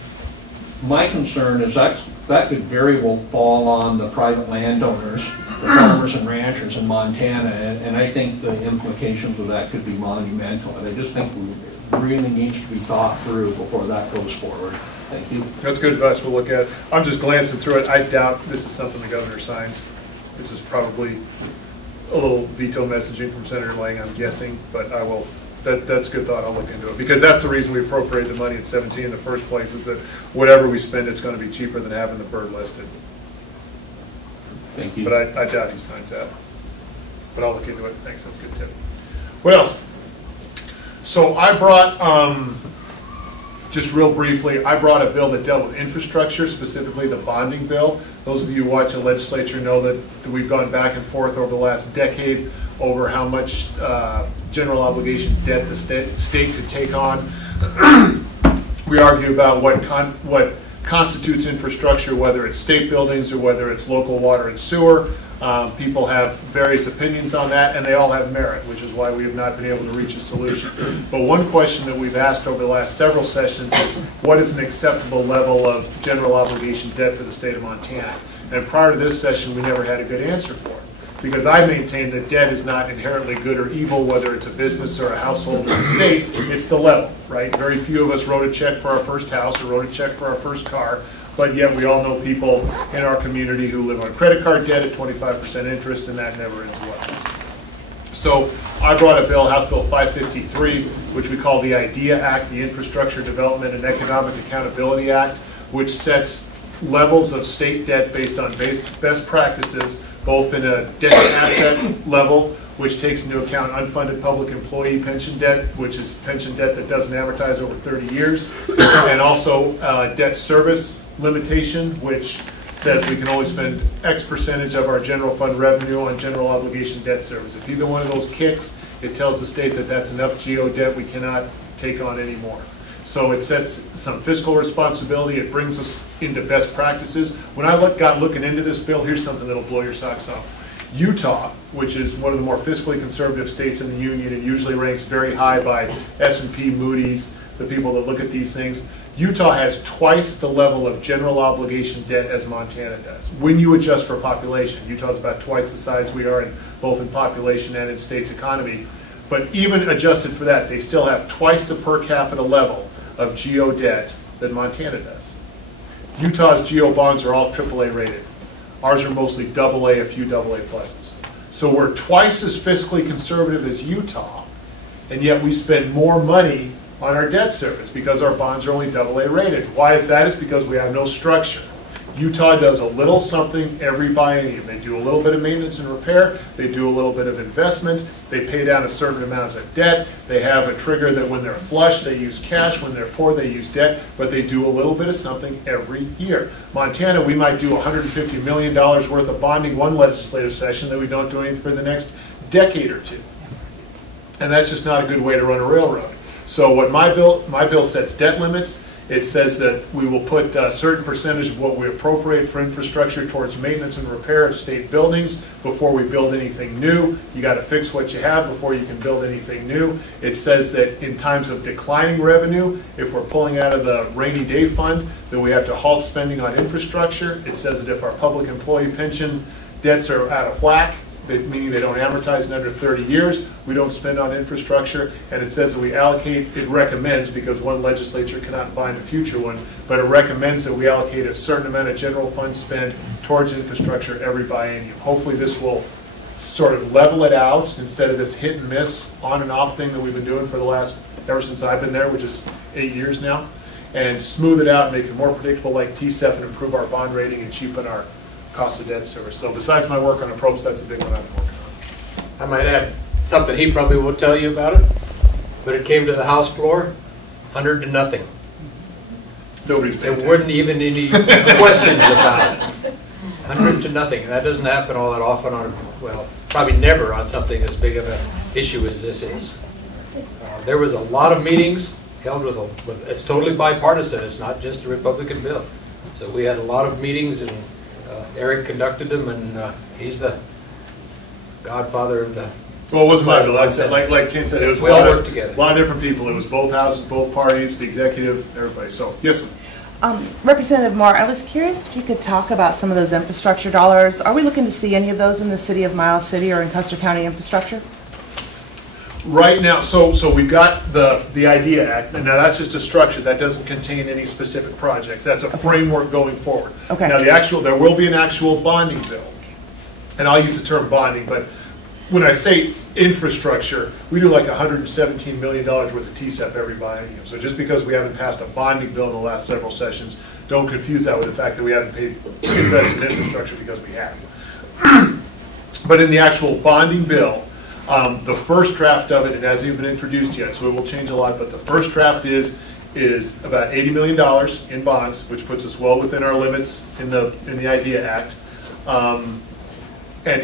My concern is that could very well fall on the private landowners, the farmers and ranchers in Montana, and I think the implications of that could be monumental. And I just think it really needs to be thought through before that goes forward. Thank you. That's good advice. We'll look at it. I'm just glancing through it. I doubt this is something the governor signs. This is probably a little veto messaging from Senator Lang, I'm guessing, but I will. That's a good thought. I'll look into it, because that's the reason we appropriate the money at 17 in the first place, is that whatever we spend, it's going to be cheaper than having the bird listed. Thank you. But I doubt he signs that. but I'll look into it. Thanks, that's a good tip. What else? So I brought, just real briefly, I brought a bill that dealt with infrastructure, specifically the bonding bill. Those of you who watch the legislature know that we've gone back and forth over the last decade over how much general obligation debt the state could take on. We argue about what constitutes infrastructure, whether it's state buildings or whether it's local water and sewer. People have various opinions on that, and they all have merit, which is why we have not been able to reach a solution. But one question that we've asked over the last several sessions is, what is an acceptable level of general obligation debt for the state of Montana? And prior to this session, we never had a good answer for it. Because I maintain that debt is not inherently good or evil, whether it's a business or a household or a state, it's the level, right? Very few of us wrote a check for our first house or wrote a check for our first car, but yet we all know people in our community who live on credit card debt at 25% interest, and that never ends well. So I brought a bill, House Bill 553, which we call the IDEA Act, the Infrastructure Development and Economic Accountability Act, which sets levels of state debt based on best practices, both in a debt to asset level, which takes into account unfunded public employee pension debt, which is pension debt that doesn't amortize over 30 years, and also debt service limitation, which says we can only spend X percentage of our general fund revenue on general obligation debt service. If either one of those kicks, it tells the state that that's enough GO debt we cannot take on anymore. So it sets some fiscal responsibility. It brings us into best practices. When I got looking into this bill, here's something that'll blow your socks off. Utah, which is one of the more fiscally conservative states in the union, it usually ranks very high by S&P, Moody's, the people that look at these things. Utah has twice the level of general obligation debt as Montana does. When you adjust for population, Utah's about twice the size we are, both in population and in state's economy. But even adjusted for that, they still have twice the per capita level of GO debt that Montana does. Utah's GO bonds are all AAA rated. Ours are mostly AA, a few AA pluses. So we're twice as fiscally conservative as Utah, and yet we spend more money on our debt service because our bonds are only AA rated. Why is that? It's because we have no structure. Utah does a little something every biennium. They do a little bit of maintenance and repair. They do a little bit of investment. They pay down a certain amount of debt. They have a trigger that when they're flush, they use cash. When they're poor, they use debt. But they do a little bit of something every year. Montana, we might do $150 million worth of bonding one legislative session that we don't do anything for the next decade or two. And that's just not a good way to run a railroad. So what my bill sets debt limits. It says that we will put a certain percentage of what we appropriate for infrastructure towards maintenance and repair of state buildings before we build anything new. You got to fix what you have before you can build anything new. It says that in times of declining revenue, if we're pulling out of the rainy day fund, then we have to halt spending on infrastructure. It says that if our public employee pension debts are out of whack, meaning they don't amortize in under 30 years, we don't spend on infrastructure, and it says that we allocate, it recommends, because one legislature cannot bind a future one, but it recommends that we allocate a certain amount of general fund spend towards infrastructure every biennium. Hopefully this will sort of level it out instead of this hit and miss on and off thing that we've been doing for the last, ever since I've been there, which is 8 years now, and smooth it out, make it more predictable like TCEP, and improve our bond rating and cheapen our cost of debt service. So besides my work on approach, that's a big one I've been working on. I might add something he probably will tell you about it, but it came to the House floor, 100 to nothing. Nobody's paying There weren't even any questions about it. 100 to nothing. And that doesn't happen all that often on, well, probably never on something as big of an issue as this is. There was a lot of meetings held with it's totally bipartisan. It's not just a Republican bill. So we had a lot of meetings, and Eric conducted them, and he's the godfather of the... Well, it wasn't my bill. Like Ken said, it was we all worked together. A lot of different people. It was both houses, both parties, the executive, everybody. So, yes. Representative Moore, I was curious if you could talk about some of those infrastructure dollars. Are we looking to see any of those in the city of Miles City or in Custer County infrastructure? Right now, so we've got the IDEA Act, and now that's just a structure that doesn't contain any specific projects. That's a framework going forward. Okay. Now there will be an actual bonding bill, and I'll use the term bonding, but when I say infrastructure, we do like $117 million worth of TCEP every biennium. So just because we haven't passed a bonding bill in the last several sessions, don't confuse that with the fact that we haven't invested in infrastructure, because we have. But in the actual bonding bill, the first draft of it hasn't even been introduced yet, so it will change a lot, but the first draft is about $80 million in bonds, which puts us well within our limits in the IDEA Act. And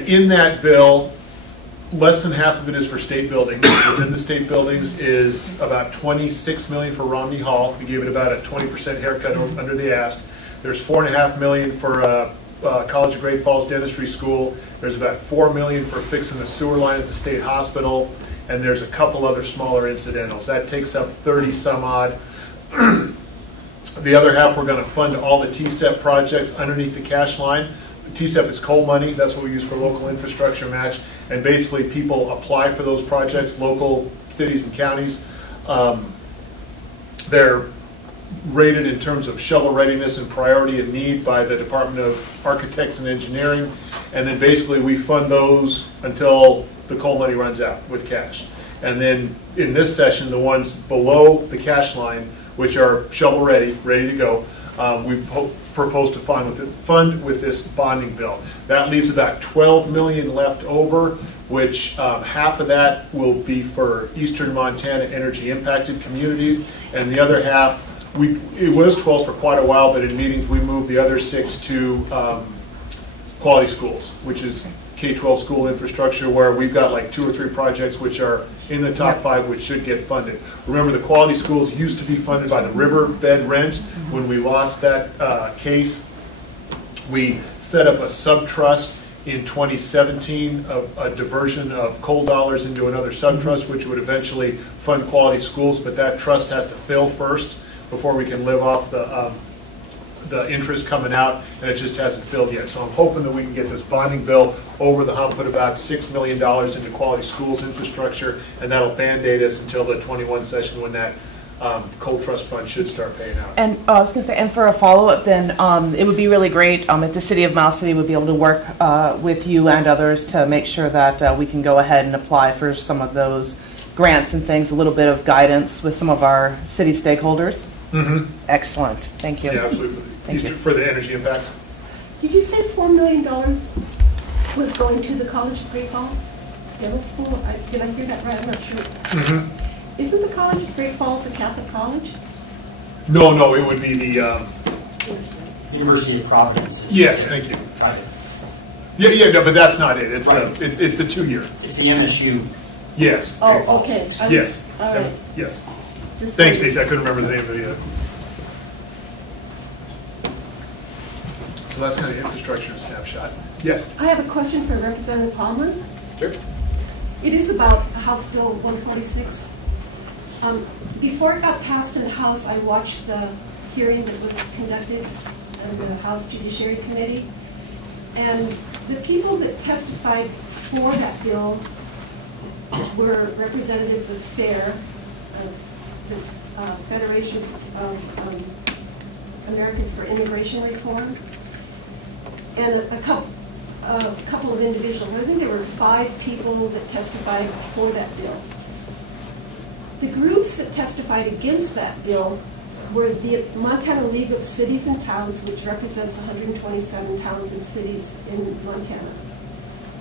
in that bill, less than half of it is for state buildings. Within the state buildings is about $26 million for Romney Hall. We gave it about a 20% haircut under the ask. There's $4.5 million for College of Great Falls Dentistry School. There's about $4 million for fixing the sewer line at the state hospital, and there's a couple other smaller incidentals. That takes up 30 some odd. The other half, we're going to fund all the TSEP projects underneath the cash line. TSEP is coal money. That's what we use for local infrastructure match. And basically, people apply for those projects, local cities and counties. They're rated in terms of shovel readiness and priority and need by the Department of Architects and Engineering. And then basically, we fund those until the coal money runs out with cash. And then in this session, the ones below the cash line, which are shovel ready to go, we propose to fund with this bonding bill. That leaves about $12 million left over, which half of that will be for Eastern Montana energy impacted communities, and the other half, it was 12 for quite a while, but in meetings we moved the other 6 to quality schools, which is K-12 school infrastructure, where we've got like 2 or 3 projects which are in the top 5 which should get funded. Remember, the quality schools used to be funded by the riverbed rent. When we lost that case, we set up a sub-trust in 2017, a diversion of coal dollars into another sub-trust, which would eventually fund quality schools, but that trust has to fill first before we can live off the interest coming out, and it just hasn't filled yet. So I'm hoping that we can get this bonding bill over the hump, put about $6 million into quality schools infrastructure, and that'll band-aid us until the 21 session when that coal trust fund should start paying out. And I was going to say, and for a follow-up then, it would be really great if the city of Miles City would be able to work with you and others to make sure that we can go ahead and apply for some of those grants and things, a little bit of guidance with some of our city stakeholders. Mm-hmm. Excellent. Thank you. Yeah, absolutely. Thank you. For the energy impacts. Did you say $4 million was going to the College of Great Falls Dental School? Did I hear that right? I'm not sure. Mm-hmm. Isn't the College of Great Falls a Catholic college? No, it would be the University of Providence. Yes, thank you. Yeah, no, but that's not it. It's right. It's the 2-year. It's the MSU. Yes. Oh, okay. Yes. All right. Yes. Thanks, Stacey. I couldn't remember the name of it. So that's kind of infrastructure and snapshot. Yes. I have a question for Representative Palmer. Sure. It is about House Bill 146. Before it got passed in the House, I watched the hearing that was conducted in the House Judiciary Committee. And the people that testified for that bill were representatives of FAIR, the Federation of Americans for Immigration Reform, and a couple of individuals. I think there were 5 people that testified for that bill. The groups that testified against that bill were the Montana League of Cities and Towns, which represents 127 towns and cities in Montana,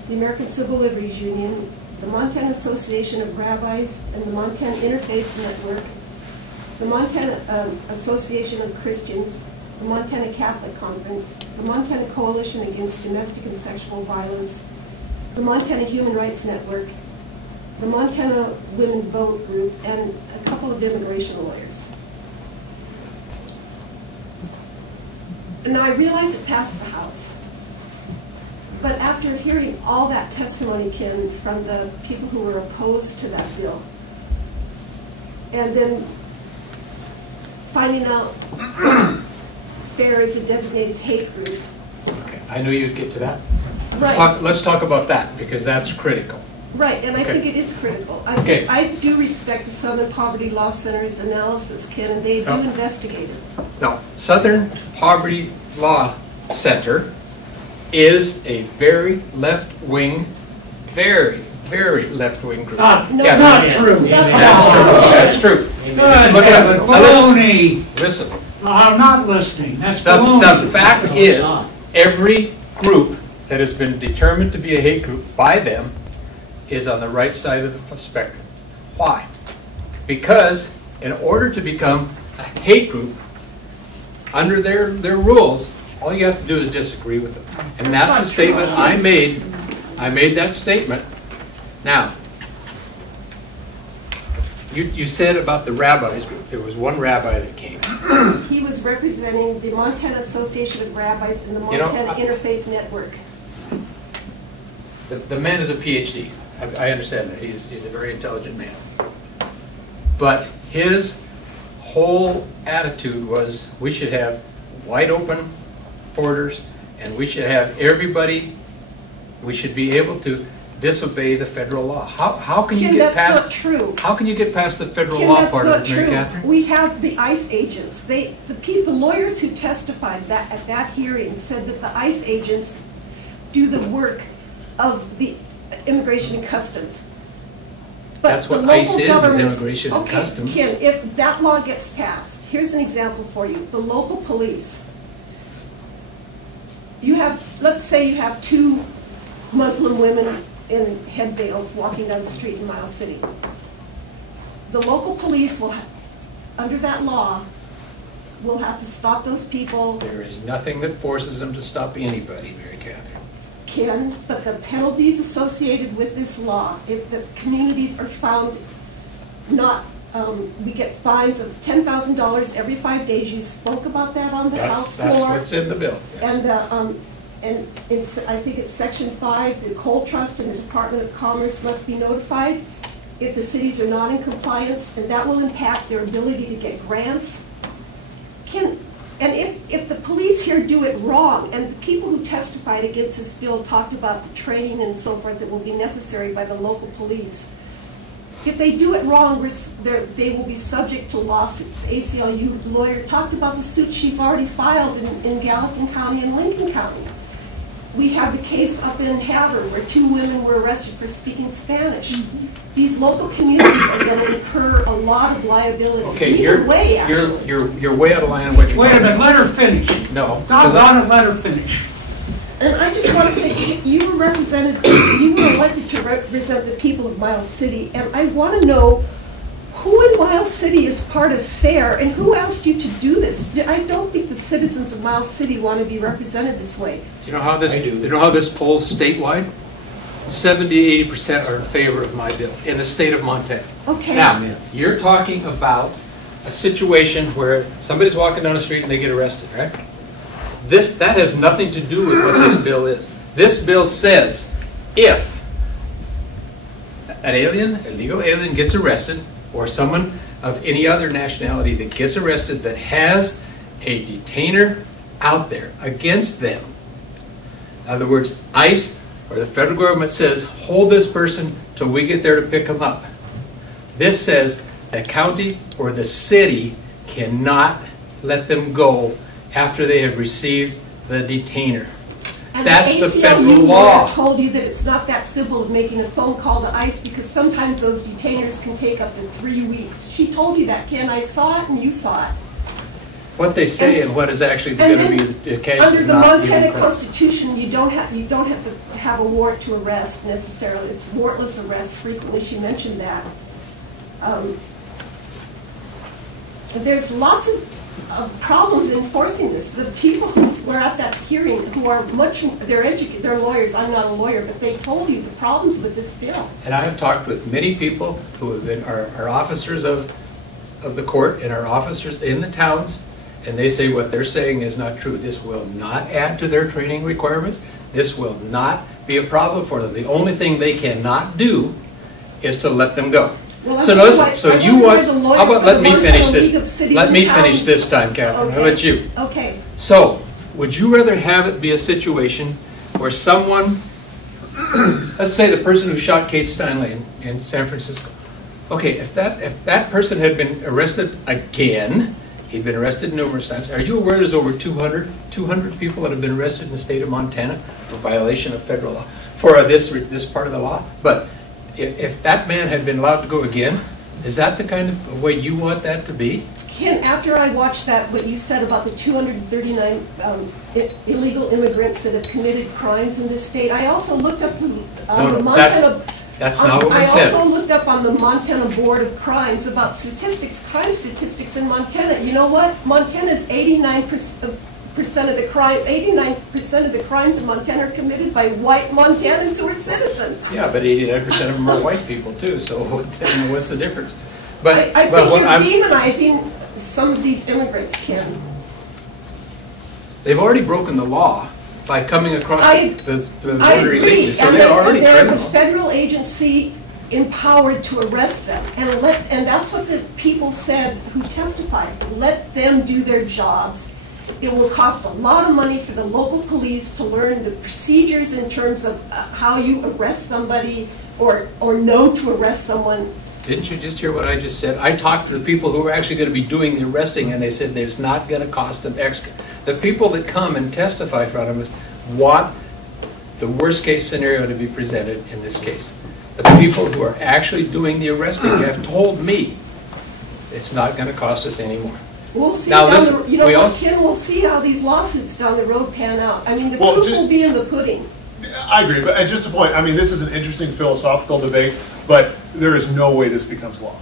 the American Civil Liberties Union, the Montana Association of Rabbis, and the Montana Interfaith Network, the Montana Association of Christians, the Montana Catholic Conference, the Montana Coalition Against Domestic and Sexual Violence, the Montana Human Rights Network, the Montana Women Vote Group, and a couple of immigration lawyers. And now I realize it passed the House. But after hearing all that testimony, Ken, from the people who were opposed to that bill, and then finding out FAIR is a designated hate group. Okay, I knew you'd get to that. Right. Let's talk about that, because that's critical. Right, and I Okay. think it is critical. Okay. I do respect the Southern Poverty Law Center's analysis, Ken, and they do Yeah. investigate it. Now, Southern Poverty Law Center is a very left-wing, very left-wing group. Not Yes. true. That's true. Good Look at heaven, it. Now listen. baloney. Listen. I'm not listening, that's The baloney. fact is, every group that has been determined to be a hate group by them is on the right side of the spectrum. Why? Because in order to become a hate group, under their rules, all you have to do is disagree with them. And that's the statement I made. I made that statement. Now, you said about the rabbis group. There was one rabbi that came. He was representing the Montana Association of Rabbis and the Montana Interfaith Network. The man is a PhD. I understand that. He's a very intelligent man. But his whole attitude was we should have wide open borders and we should have everybody, we should be able to disobey the federal law. How can you get past? That's not true. How can you get past the federal Ken, law part of it, Mary true. Catherine? We have the ICE agents. The lawyers who testified at that hearing said that the ICE agents do the work of the Immigration and Customs. But that's what the ICE is okay, Immigration and Customs. Ken, if that law gets passed, here's an example for you. The local police. You have, let's say you have 2 Muslim women in head veils walking down the street in Miles City. The local police will, under that law, will have to stop those people. There is nothing that forces them to stop anybody, Mary Catherine. Ken, but the penalties associated with this law, if the communities are found not, we get fines of $10,000 every 5 days. You spoke about that on the House floor. That's what's in the bill. Yes. And it's, I think it's Section 5, the Coal Trust and the Department of Commerce must be notified if the cities are not in compliance, and that will impact their ability to get grants. And if the police here do it wrong, and the people who testified against this bill talked about the training and so forth that will be necessary by the local police, if they do it wrong, they will be subject to lawsuits. The ACLU lawyer talked about the suit she's already filed in Gallatin County and Lincoln County. We have the case up in Havre where 2 women were arrested for speaking Spanish. Mm-hmm. These local communities are going to incur a lot of liability. Okay, you're way out of line on what you're Wait a talking minute, about. let her finish. No. Doggone it, let her finish. And I just want to say, you were elected to represent the people of Miles City, and I want to know who in Miles City is part of FAIR, and who asked you to do this? I don't think the citizens of Miles City want to be represented this way. Do you know how this? Do you know how this polls statewide? 70–80% are in favor of my bill in the state of Montana. Okay. Now, you're talking about a situation where somebody's walking down the street and they get arrested, right? That has nothing to do with what this bill is. This bill says if an alien, a legal alien gets arrested, or someone of any other nationality that gets arrested that has a detainer out there against them, in other words, ICE or the federal government says, hold this person till we get there to pick them up. This says the county or the city cannot let them go after they have received the detainer. And that's the federal ACLU law. told you that it's not that simple of making a phone call to ICE because sometimes those detainers can take up to 3 weeks. She told you that, Ken. I saw it and you saw it. What they say and what is actually going to be the case Under is the not Montana even Constitution, you don't have to have a warrant to arrest necessarily. It's warrantless arrests frequently. She mentioned that. There's lots of problems enforcing this. The people who were at that hearing, who are they're lawyers. I'm not a lawyer, but they told you the problems with this bill. And I have talked with many people who have been our officers of the court and our officers in the towns, and they say what they're saying is not true. This will not add to their training requirements. This will not be a problem for them. The only thing they cannot do is to let them go. Well, So listen, so you want, how about let me finish this? Let me finish this time, Catherine. Okay. I'll let you. Okay. So, would you rather have it be a situation where someone, let's say the person who shot Kate Steinle in San Francisco, okay, if that person had been arrested again, he'd been arrested numerous times. Are you aware there's over 200 people that have been arrested in the state of Montana for violation of federal law, for this part of the law? But if that man had been allowed to go again, Is that the kind of way you want that to be? Ken, after I watched that, what you said about the 239 illegal immigrants that have committed crimes in this state, I also looked up the Montana. That's not what we said. I also looked up on the Montana Board of Crimes about statistics, crime statistics in Montana. You know what? Montana's 89% of the crime, 89% of the crimes in Montana are committed by white Montanans who are citizens. Yeah, but 89% of them are white people too. So what's the difference? But I but think what you're I'm, demonizing some of these immigrants, Ken. they've already broken the law by coming across the I border agree, illegally, so and they're already there's a criminal. federal agency empowered to arrest them, and that's what the people said who testified. Let them do their jobs. It will cost a lot of money for the local police to learn the procedures in terms of how you arrest somebody or know to arrest someone. Didn't you just hear what I just said? I talked to the people who are actually going to be doing the arresting, and they said there's not going to cost them extra. The people that come and testify in front of us want the worst case scenario to be presented in this case. The people who are actually doing the arresting have told me it's not going to cost us any more. We'll see. Now, listen, you know we what, also- Ken? We'll see how these lawsuits down the road pan out. I mean, the Well, proof will be in the pudding. I agree, but just a point, I mean, this is an interesting philosophical debate, but there is no way this becomes law.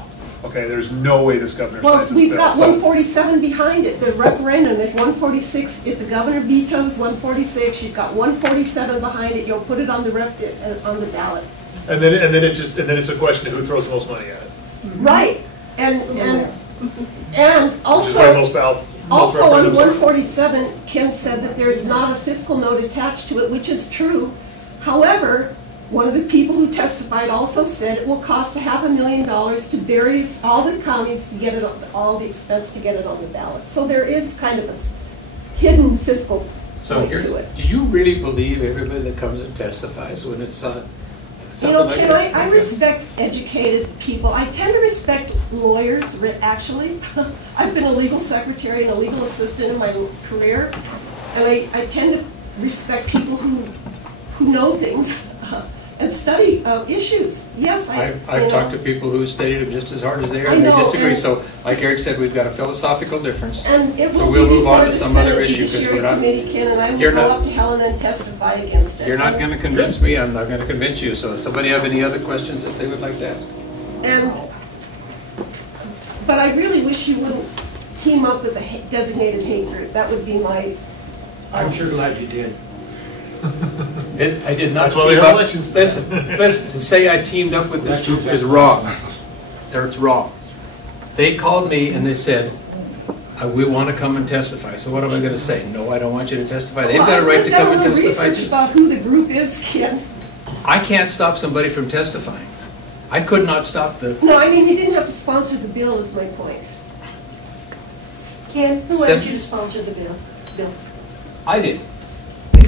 Okay, there's no way this governor Well, signs this we've bill. got So- 147 behind it, the referendum. If 146, if the governor vetoes 146, you've got 147 behind it. You'll put it on the on the ballot. And then it's a question of who throws the most money at it. Right, and Which is why also. most Also, on referendums are. 147, Kim said that there is not a fiscal note attached to it, which is true. However, one of the people who testified also said it will cost $500,000 to various, all the counties to get it, all the expense to get it on the ballot. So there is kind of a hidden fiscal So point here, to it. do you really believe everybody that comes and testifies when it's You something know, like Ken, this? I respect educated people. I tend to respect lawyers, actually. I've been a legal secretary and a legal assistant in my career, and I tend to respect people who know things and study issues. Yes, I've talked to people who studied them just as hard as they are, I and they know, disagree. and- So, like Eric said, we've got a philosophical difference. And it So will we'll be move on before to the some other Senate issue, 'cause Judiciary we're not- Committee, Ken, and I will You're go not- up to Helen and testify against it. You're not going to convince me, I'm not going to convince you. So, does somebody have any other questions that they would like to ask? But I really wish you wouldn't team up with a designated hate group. That would be my. I'm sure glad you did. I did not That's why we team have up. elections. Listen, to say I teamed up with this group is wrong. It's wrong. They called me and they said, we want to come and testify. So what am I going to say? No, I don't want you to testify. They've got a right to come and testify Research too. about who the group is, Ken. I can't stop somebody from testifying. I could not stop the... No, I mean, you didn't have to sponsor the bill, is my point. Ken, who Sen- asked you to sponsor the bill? Bill? I did.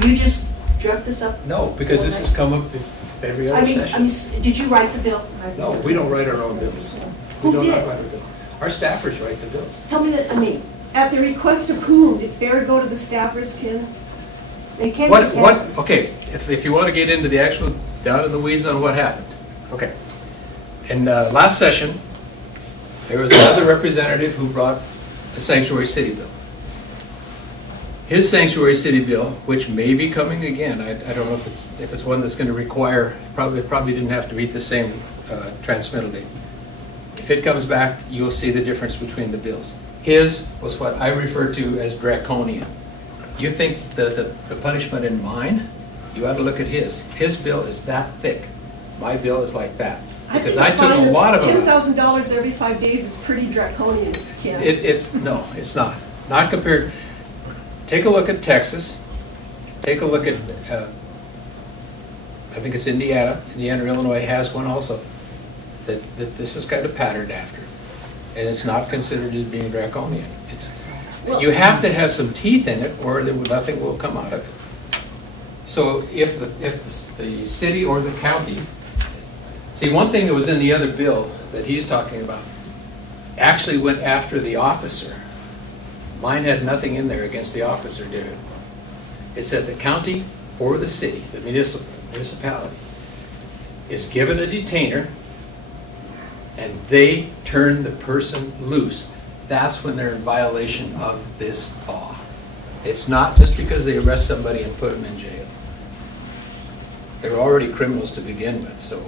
You just dreamt this up? No, because this has come up every other session. Did you write the bill? No, we don't write our own bills. Who We do not did? write our bills. Our staffers write the bills. Tell me that, At the request of whom? Did FAIR go to the staffers, Ken? they can't What, just what, have- okay, if you want to get into the actual, down in the weeds on what happened. Okay. In last session, there was another representative who brought a sanctuary city bill. His sanctuary city bill, which may be coming again, I don't know if it's one that's going to require, probably didn't have to meet the same transmittal date. If it comes back, you'll see the difference between the bills. His was what I refer to as draconian. You think the punishment in mine? You ought to look at his. His bill is that thick. My bill is like that. Because I took a lot of them out. $10,000 every 5 days is pretty draconian, Ken. No, it's not. Not compared. Take a look at Texas. Take a look at, I think it's Indiana. Indiana or Illinois has one also. That this is kind of patterned after. And it's not considered as being draconian. You have to have some teeth in it or nothing will come out of it. So if the city or the county, see, one thing that was in the other bill that he's talking about actually went after the officer. Mine had nothing in there against the officer, did it? It said the county or the city, the municipality, is given a detainer and they turn the person loose, that's when they're in violation of this law. It's not just because they arrest somebody and put them in jail. They're already criminals to begin with, so,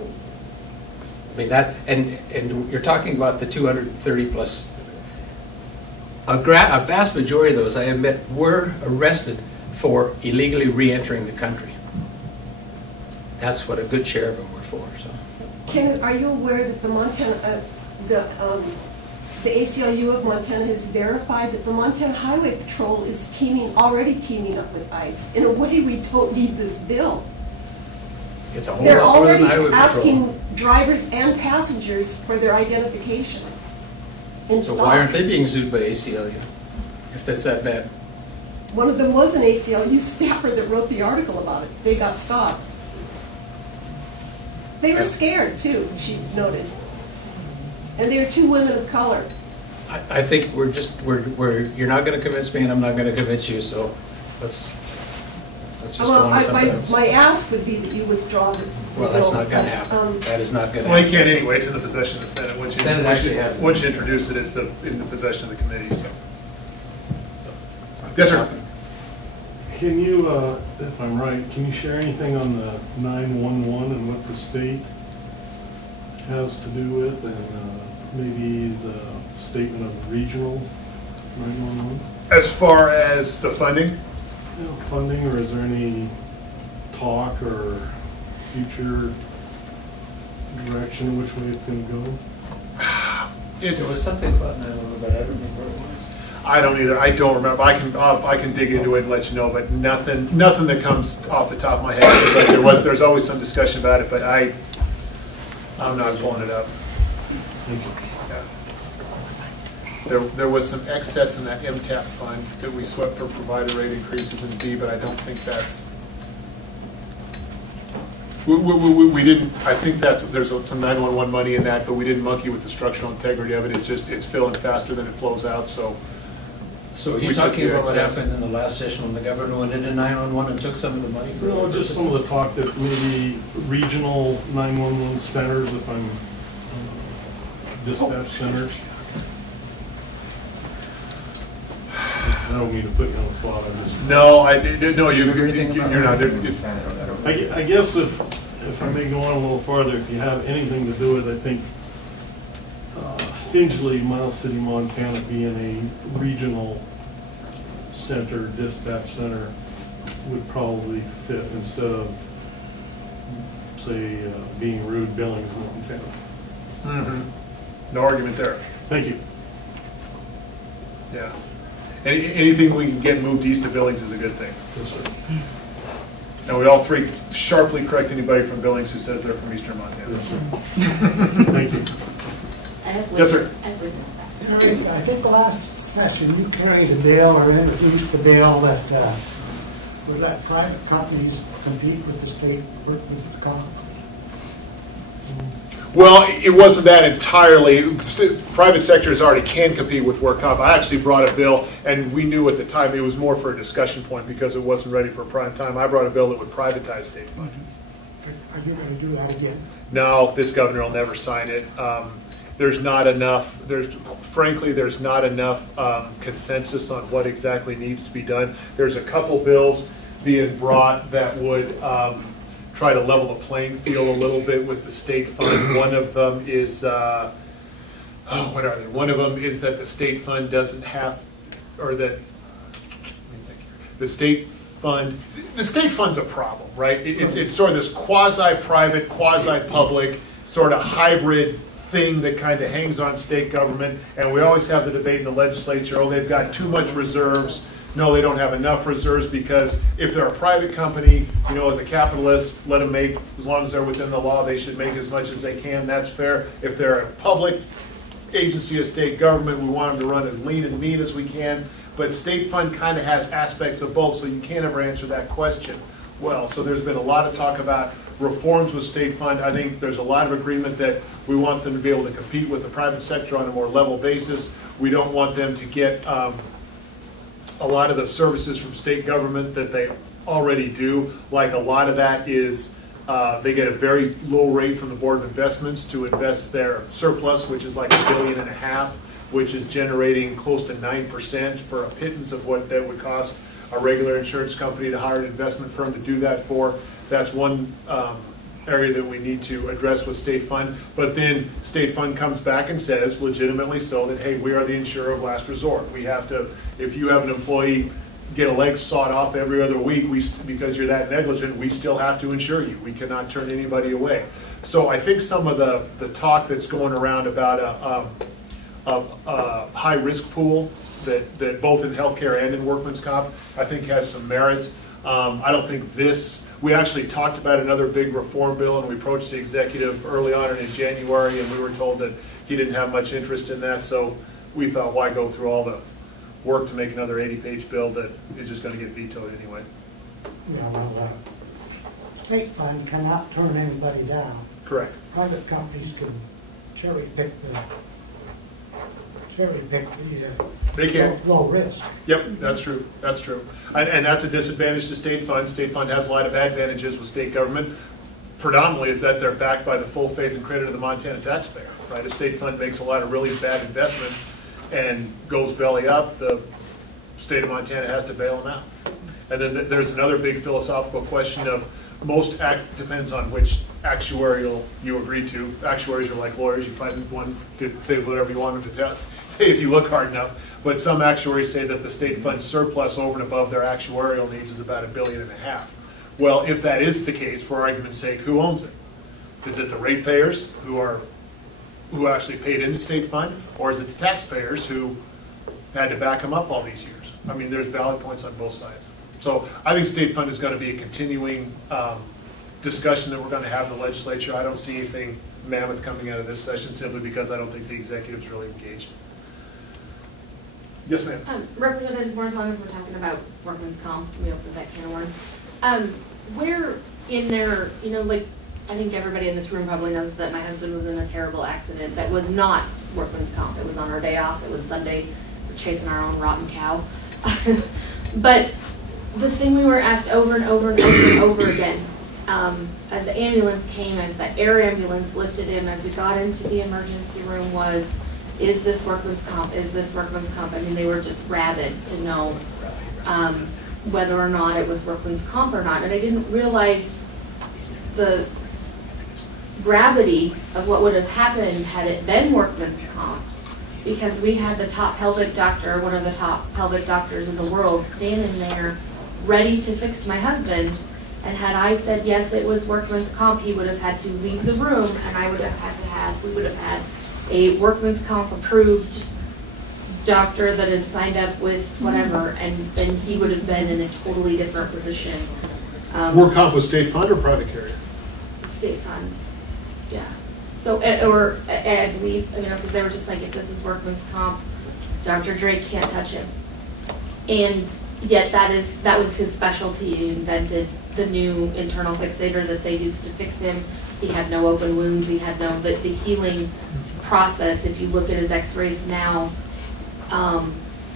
I mean, that, and you're talking about the 230 plus, a vast majority of those, I admit, were arrested for illegally re-entering the country. That's what a good share of them were for, so. Ken, are you aware that the Montana, the ACLU of Montana has verified that the Montana Highway Patrol is already teaming up with ICE in a way we don't need this bill? It's a whole They're lot more than already Highway Patrol. asking drivers and passengers for their identification. So why aren't they being sued by ACLU, if that's that bad? One of them was an ACLU staffer that wrote the article about it. They got stopped. They were scared too, she noted. And they were two women of color. I think you're not going to convince me and I'm not going to convince you, so let's just go on to something else. My ask would be that you withdraw the Well, that's not going to happen. That is not going to happen. Well, you can't anyway, it's in the possession of the Senate. Senate actually has it. Once you introduce it, it's in the possession of the committee, so. Yes, sir. Can you, if I'm right, can you share anything on the 911 and what the state has to do with, and maybe the statement of regional 911? As far as the funding? You know, funding, or is there any talk or future direction which way it's going to go? There was something about 911, but I don't remember what it was. I don't either. I don't remember. I can dig into it and let you know, but nothing that comes off the top of my head. Like there's always some discussion about it, but I'm not pulling it up. Yeah. There was some excess in that MTAP fund that we swept for provider rate increases in B, but I don't think that's. We didn't. I think there's some 911 money in that, but we didn't monkey with the structural integrity of it. It's filling faster than it flows out. So are you talking about what happened in the last session when the governor went into 911 and took some of the money for No, just some of the talk that maybe regional 911 centers, if I'm dispatch centers. I don't mean to put you on the spot. I'm just. No, you're not. I guess if I may go on a little farther, if you have anything to do with, I think Stingely, Miles City, Montana, being a regional center, dispatch center, would probably fit instead of, say, being Rude, Billings, Montana. Mm-hmm. No argument there. Thank you. Yeah. Anything we can get moved east of Billings is a good thing. Yes, sir. And we all three sharply correct anybody from Billings who says they're from eastern Montana. Yes, sir. Thank you. Yes, sir. I think the last session you carried a bill or introduced a bill that would let private companies compete with the state workers' comp. Well, it wasn't that entirely. Private sectors already can compete with work comp. I actually brought a bill, and we knew at the time it was more for a discussion point because it wasn't ready for prime time. I brought a bill that would privatize state funding. Are you going to do that again? No, this governor will never sign it. There's not enough, frankly, there's not enough consensus on what exactly needs to be done. There's a couple bills being brought that would try to level the playing field a little bit with the state fund. One of them is, what are they? One of them is that the state fund doesn't have, or that, the state fund's a problem, right? It's sort of this quasi-private, quasi-public, sort of hybrid thing that kind of hangs on state government, and we always have the debate in the legislature, oh, they've got too much reserves. No, they don't have enough reserves, because if they're a private company, you know, as a capitalist, let them make, as long as they're within the law, they should make as much as they can, that's fair. If they're a public agency of state government, we want them to run as lean and mean as we can, but state fund kind of has aspects of both, so you can't ever answer that question well. So there's been a lot of talk about reforms with state fund. I think there's a lot of agreement that we want them to be able to compete with the private sector on a more level basis. We don't want them to get a lot of the services from state government that they already do. Like a lot of that is They get a very low rate from the Board of Investments to invest their surplus, which is like $1.5 billion, which is generating close to 9% for a pittance of what that would cost a regular insurance company to hire an investment firm to do that for. That's one area that we need to address with State Fund. But then State Fund comes back and says, legitimately so, that, hey, we are the insurer of last resort. We have to, if you have an employee get a leg sawed off every other week because you're that negligent, we still have to insure you. We cannot turn anybody away. So I think some of the talk that's going around about a high-risk pool that both in healthcare and in workman's comp, I think has some merit. I don't think we actually talked about another big reform bill, and we approached the executive early on in January, and we were told that he didn't have much interest in that, so we thought, why go through all the work to make another 80-page bill that is just going to get vetoed anyway. Yeah, well, State Fund cannot turn anybody down. Correct. Private companies can cherry pick the they can. Low risk. Yep, that's true. That's true. And that's a disadvantage to State Fund. State Fund has a lot of advantages with state government. Predominantly is that they're backed by the full faith and credit of the Montana taxpayer. Right? If State Fund makes a lot of really bad investments and goes belly up, the state of Montana has to bail them out. And then there's another big philosophical question of depends on which actuarial you agree to. Actuaries are like lawyers. You find one to say whatever you want them to say if you look hard enough. But some actuaries say that the state fund surplus over and above their actuarial needs is about $1.5 billion. Well, if that is the case, for argument's sake, who owns it? Is it the ratepayers who actually paid into state fund, or is it the taxpayers who had to back them up all these years? I mean, there's valid points on both sides. So I think state fund is going to be a continuing discussion that we're going to have in the legislature. I don't see anything mammoth coming out of this session simply because I don't think the executive's really engaged. Yes, ma'am. Representative Moore, as long as we're talking about workman's comp, we opened that can of worms. Where in there, you know, like, I think everybody in this room probably knows that my husband was in a terrible accident that was not workman's comp. It was on our day off. It was Sunday. We're chasing our own rotten cow. But the thing we were asked over and over and over and over again, as the ambulance came, as the air ambulance lifted him, as we got into the emergency room was, is this workman's comp? Is this workman's comp? I mean, they were just rabid to know whether or not it was workman's comp or not. And I didn't realize the gravity of what would have happened had it been workman's comp, because we had the top pelvic doctor, one of the top pelvic doctors in the world, standing there ready to fix my husband. And had I said yes, it was workman's comp, he would have had to leave the room, and I would have had to have, we would have had a workman's comp approved doctor that is signed up with whatever, and he would have been in a totally different position. Work comp was state fund or private carrier? State fund, yeah. So, or I believe, you know, because they were just like, if this is workman's comp, Dr. Drake can't touch him. And yet that was his specialty. He invented the new internal fixator that they used to fix him. He had no open wounds. He had no, the healing process, if you look at his x-rays now,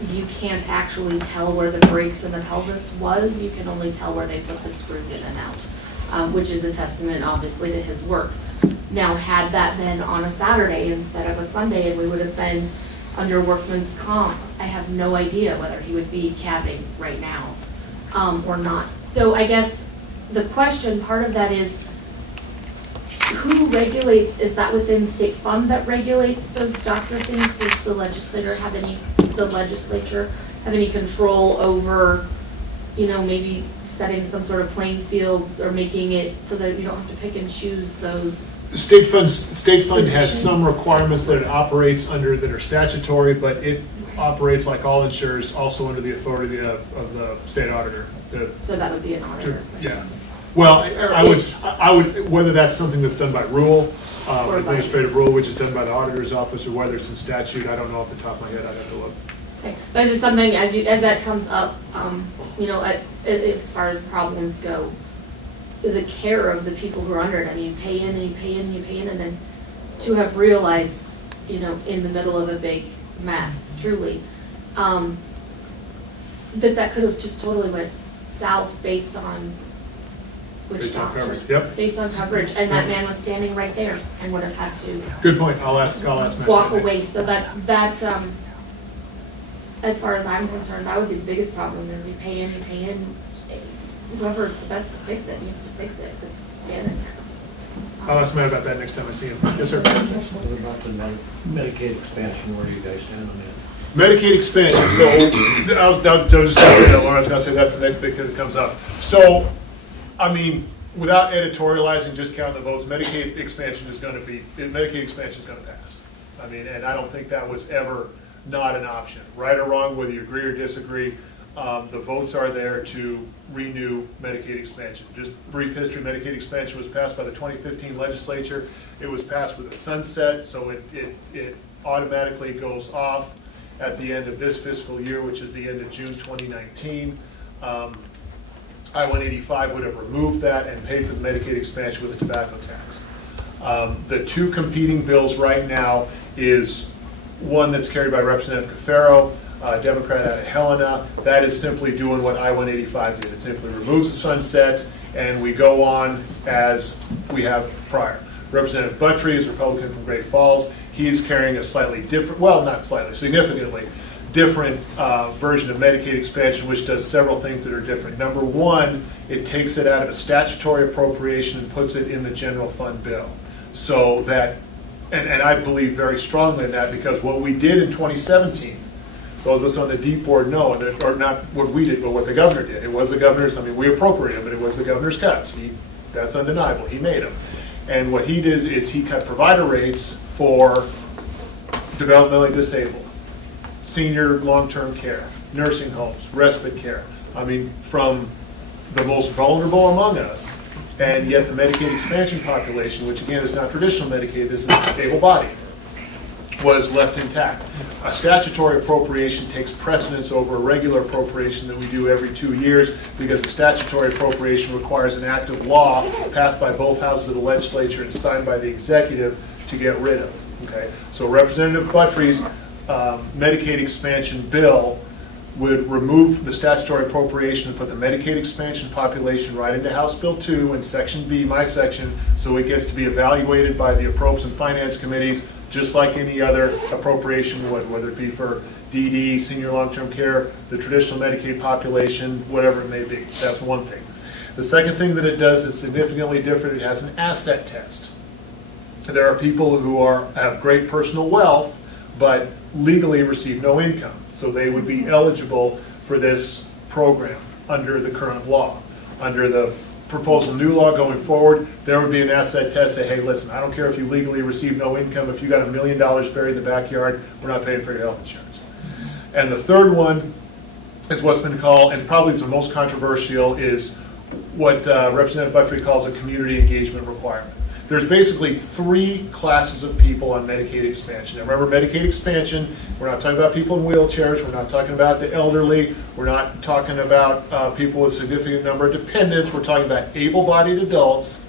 you can't actually tell where the breaks in the pelvis was. You can only tell where they put the screws in and out, which is a testament, obviously, to his work. Now, had that been on a Saturday instead of a Sunday, and we would have been under workman's comp, I have no idea whether he would be cabbing right now or not. So I guess the question, part of that is, who regulates? Is that within state fund that regulates those doctor things? Does the legislature have any control over, you know, maybe setting some sort of playing field or making it so that you don't have to pick and choose those? State fund has some requirements that it operates under that are statutory, but it operates like all insurers, also under the authority of the state auditor. So that would be an auditor. Yeah. Well, I would, whether that's something that's done by rule, administrative rule, which is done by the auditor's office, or whether it's in statute, I don't know off the top of my head. I'd have to look. Okay, but it's something as that comes up, you know, as far as problems go, the care of the people who are under it. I mean, you pay in and you pay in and you pay in, and then to have realized, you know, in the middle of a big mess, truly, that could have just totally went south based on which Based on doctor. coverage, yep. Based on coverage, and that man was standing right there and would have had to Good point. I'll ask Matt walk next. away. So that as far as I'm concerned, that would be the biggest problem is you pay in. Whoever's the best to fix it needs to fix it. It's standing there. I'll ask Matt about that next time I see him. Yes, sir. What about the Medicaid expansion, where do you guys stand on that? Medicaid expansion, so, I was just going to say that, Lauren, I was going to say that's the next big thing that comes up. So, I mean, without editorializing, just counting the votes, Medicaid expansion is going to pass. I mean, and I don't think that was ever not an option. Right or wrong, whether you agree or disagree, the votes are there to renew Medicaid expansion. Just brief history, Medicaid expansion was passed by the 2015 legislature. It was passed with a sunset, so it automatically goes off at the end of this fiscal year, which is the end of June 2019. I-185 would have removed that and paid for the Medicaid expansion with a tobacco tax. The two competing bills right now is one that's carried by Representative Cafaro, Democrat out of Helena. That is simply doing what I-185 did. It simply removes the sunset, and we go on as we have prior. Representative Buttry is Republican from Great Falls. He's carrying a slightly different, well, not slightly, significantly different version of Medicaid expansion, which does several things that are different. Number one, it takes it out of a statutory appropriation and puts it in the general fund bill. So that, and I believe very strongly in that, because what we did in 2017, those of us on the deep board know, or not what we did, but what the governor did. It was the governor's, I mean, we appropriated, but it was the governor's cuts. That's undeniable. He made them. And what he did is he cut provider rates for developmentally disabled, senior long-term care, nursing homes, respite care. I mean, from the most vulnerable among us, and yet the Medicaid expansion population, which again is not traditional Medicaid, this is able-bodied, was left intact. A statutory appropriation takes precedence over a regular appropriation that we do every 2 years, because a statutory appropriation requires an act of law passed by both houses of the legislature and signed by the executive to get rid of. Okay, so Representative Buttry's Medicaid expansion bill would remove the statutory appropriation and put the Medicaid expansion population right into House Bill 2 in Section B, my section, so it gets to be evaluated by the Appropriations and Finance Committees just like any other appropriation would, whether it be for DD, senior long-term care, the traditional Medicaid population, whatever it may be. That's one thing. The second thing that it does is significantly different. It has an asset test. There are people who have great personal wealth, but legally receive no income. So they would be eligible for this program under the current law. Under the proposal new law going forward, there would be an asset test. Say, hey, listen, I don't care if you legally receive no income. If you got $1 million buried in the backyard, we're not paying for your health insurance. And the third one is what's been called, and probably the most controversial, is what Representative Buttry calls a community engagement requirement. There's basically 3 classes of people on Medicaid expansion. Now remember, Medicaid expansion, we're not talking about people in wheelchairs, we're not talking about the elderly, we're not talking about people with a significant number of dependents, we're talking about able-bodied adults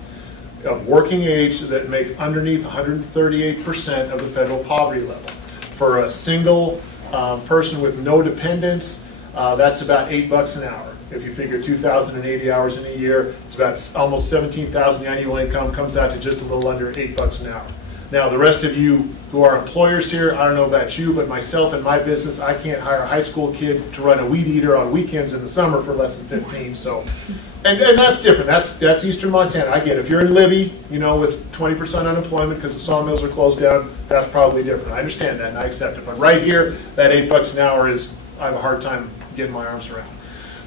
of working age that make underneath 138% of the federal poverty level. For a single person with no dependents, that's about $8 an hour. If you figure 2,080 hours in a year, it's about almost 17,000 annual income, comes out to just a little under $8 an hour. Now, the rest of you who are employers here, I don't know about you, but myself and my business, I can't hire a high school kid to run a weed eater on weekends in the summer for less than 15. So, and that's different. That's Eastern Montana. I get it. If you're in Libby, you know, with 20% unemployment because the sawmills are closed down, that's probably different. I understand that and I accept it. But right here, that $8 an hour is, I have a hard time getting my arms around.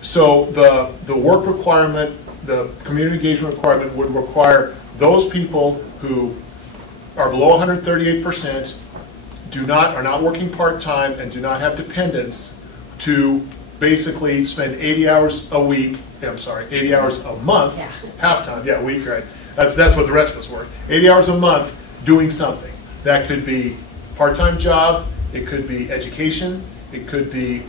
So the work requirement, the community engagement requirement would require those people who are below 138%, are not working part-time, and do not have dependents to basically spend 80 hours a week, 80 hours a month, half-time, yeah, week, right. That's what the rest of us work. 80 hours a month doing something. That could be part-time job, it could be education, it could be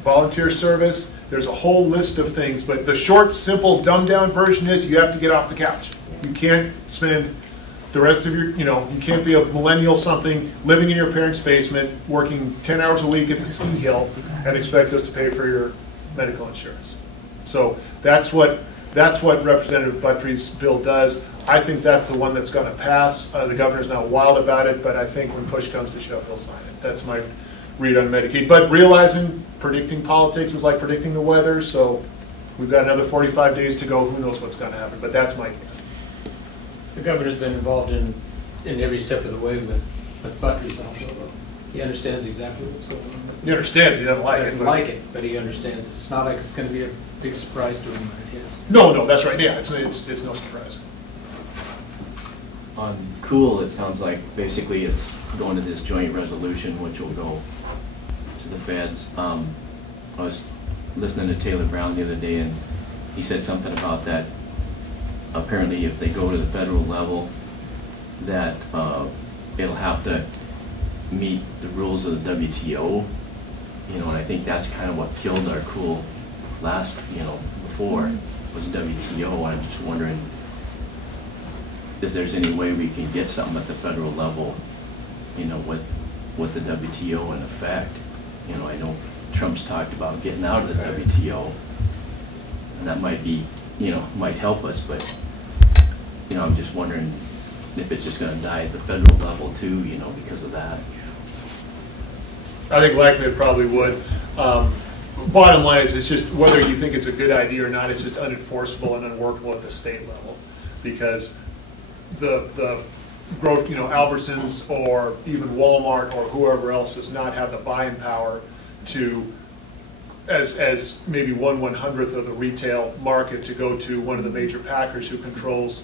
volunteer service. There's a whole list of things, but the short, simple, dumbed-down version is you have to get off the couch. You can't spend the rest of your, you can't be a millennial something, living in your parents' basement, working 10 hours a week at the ski hill, and expect us to pay for your medical insurance. So that's what That's what Representative Buttrey's bill does. I think that's the one that's going to pass. The governor's not wild about it, but I think when push comes to shove, he'll sign it. That's my read on Medicaid. But realizing predicting politics is like predicting the weather, so we've got another 45 days to go. Who knows what's going to happen, but that's my guess. The governor's been involved in every step of the way with Buttrey's also, though. He understands exactly what's going on. He understands, he doesn't like it. He doesn't like it, but he understands it. It's not like it's going to be a big surprise to him when it is. No, that's right. Yeah, it's no surprise. On Cool, it sounds like basically it's going to this joint resolution, which will go to the feds. I was listening to Taylor Brown the other day, and he said something about that. Apparently, if they go to the federal level, that it'll have to meet the rules of the WTO. And I think that's kind of what killed our Cool last, before was WTO. I'm just wondering if there's any way we can get something at the federal level, with the WTO in effect. I know Trump's talked about getting out of the WTO, and that might be, might help us, but, I'm just wondering if it's just going to die at the federal level too, because of that. I think likely it probably would. Bottom line is, it's just whether you think it's a good idea or not, it's just unenforceable and unworkable at the state level, because the growth, Albertsons or even Walmart or whoever else does not have the buying power to, as maybe 1/100th of the retail market, to go to one of the major packers who controls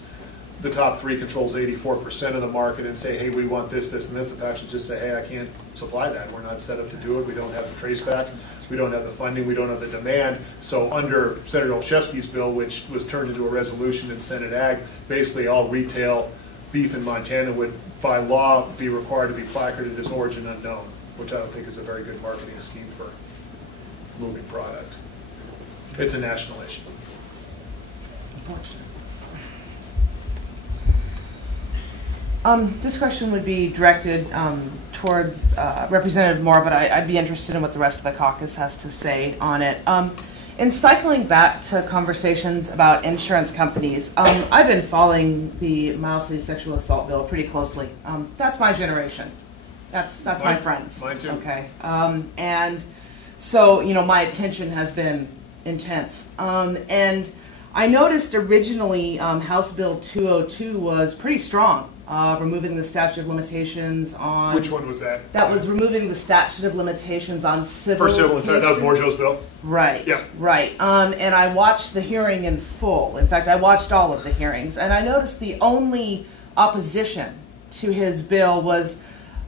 the top 3, controls 84% of the market, and say, hey, we want this, this, and this. The packers just say, hey, I can't supply that. We're not set up to do it. We don't have the trace back. We don't have the funding. We don't have the demand. So under Senator Olszewski's bill, which was turned into a resolution in Senate Ag, basically all retail beef in Montana would, by law, be required to be placarded as origin unknown, which I don't think is a very good marketing scheme for moving product. It's a national issue. Unfortunately. This question would be directed towards Representative Moore, but I'd be interested in what the rest of the caucus has to say on it. In cycling back to conversations about insurance companies, I've been following the Miles City sexual assault bill pretty closely. That's my generation. That's my friends. Mine too. Okay. And so, my attention has been intense. And I noticed originally House Bill 202 was pretty strong. Removing the statute of limitations on... Which one was that? That was removing the statute of limitations on civil For civil cases. That was Borjo's bill? Right, yeah. Right. And I watched the hearing in full. In fact, I watched all of the hearings. And I noticed the only opposition to his bill was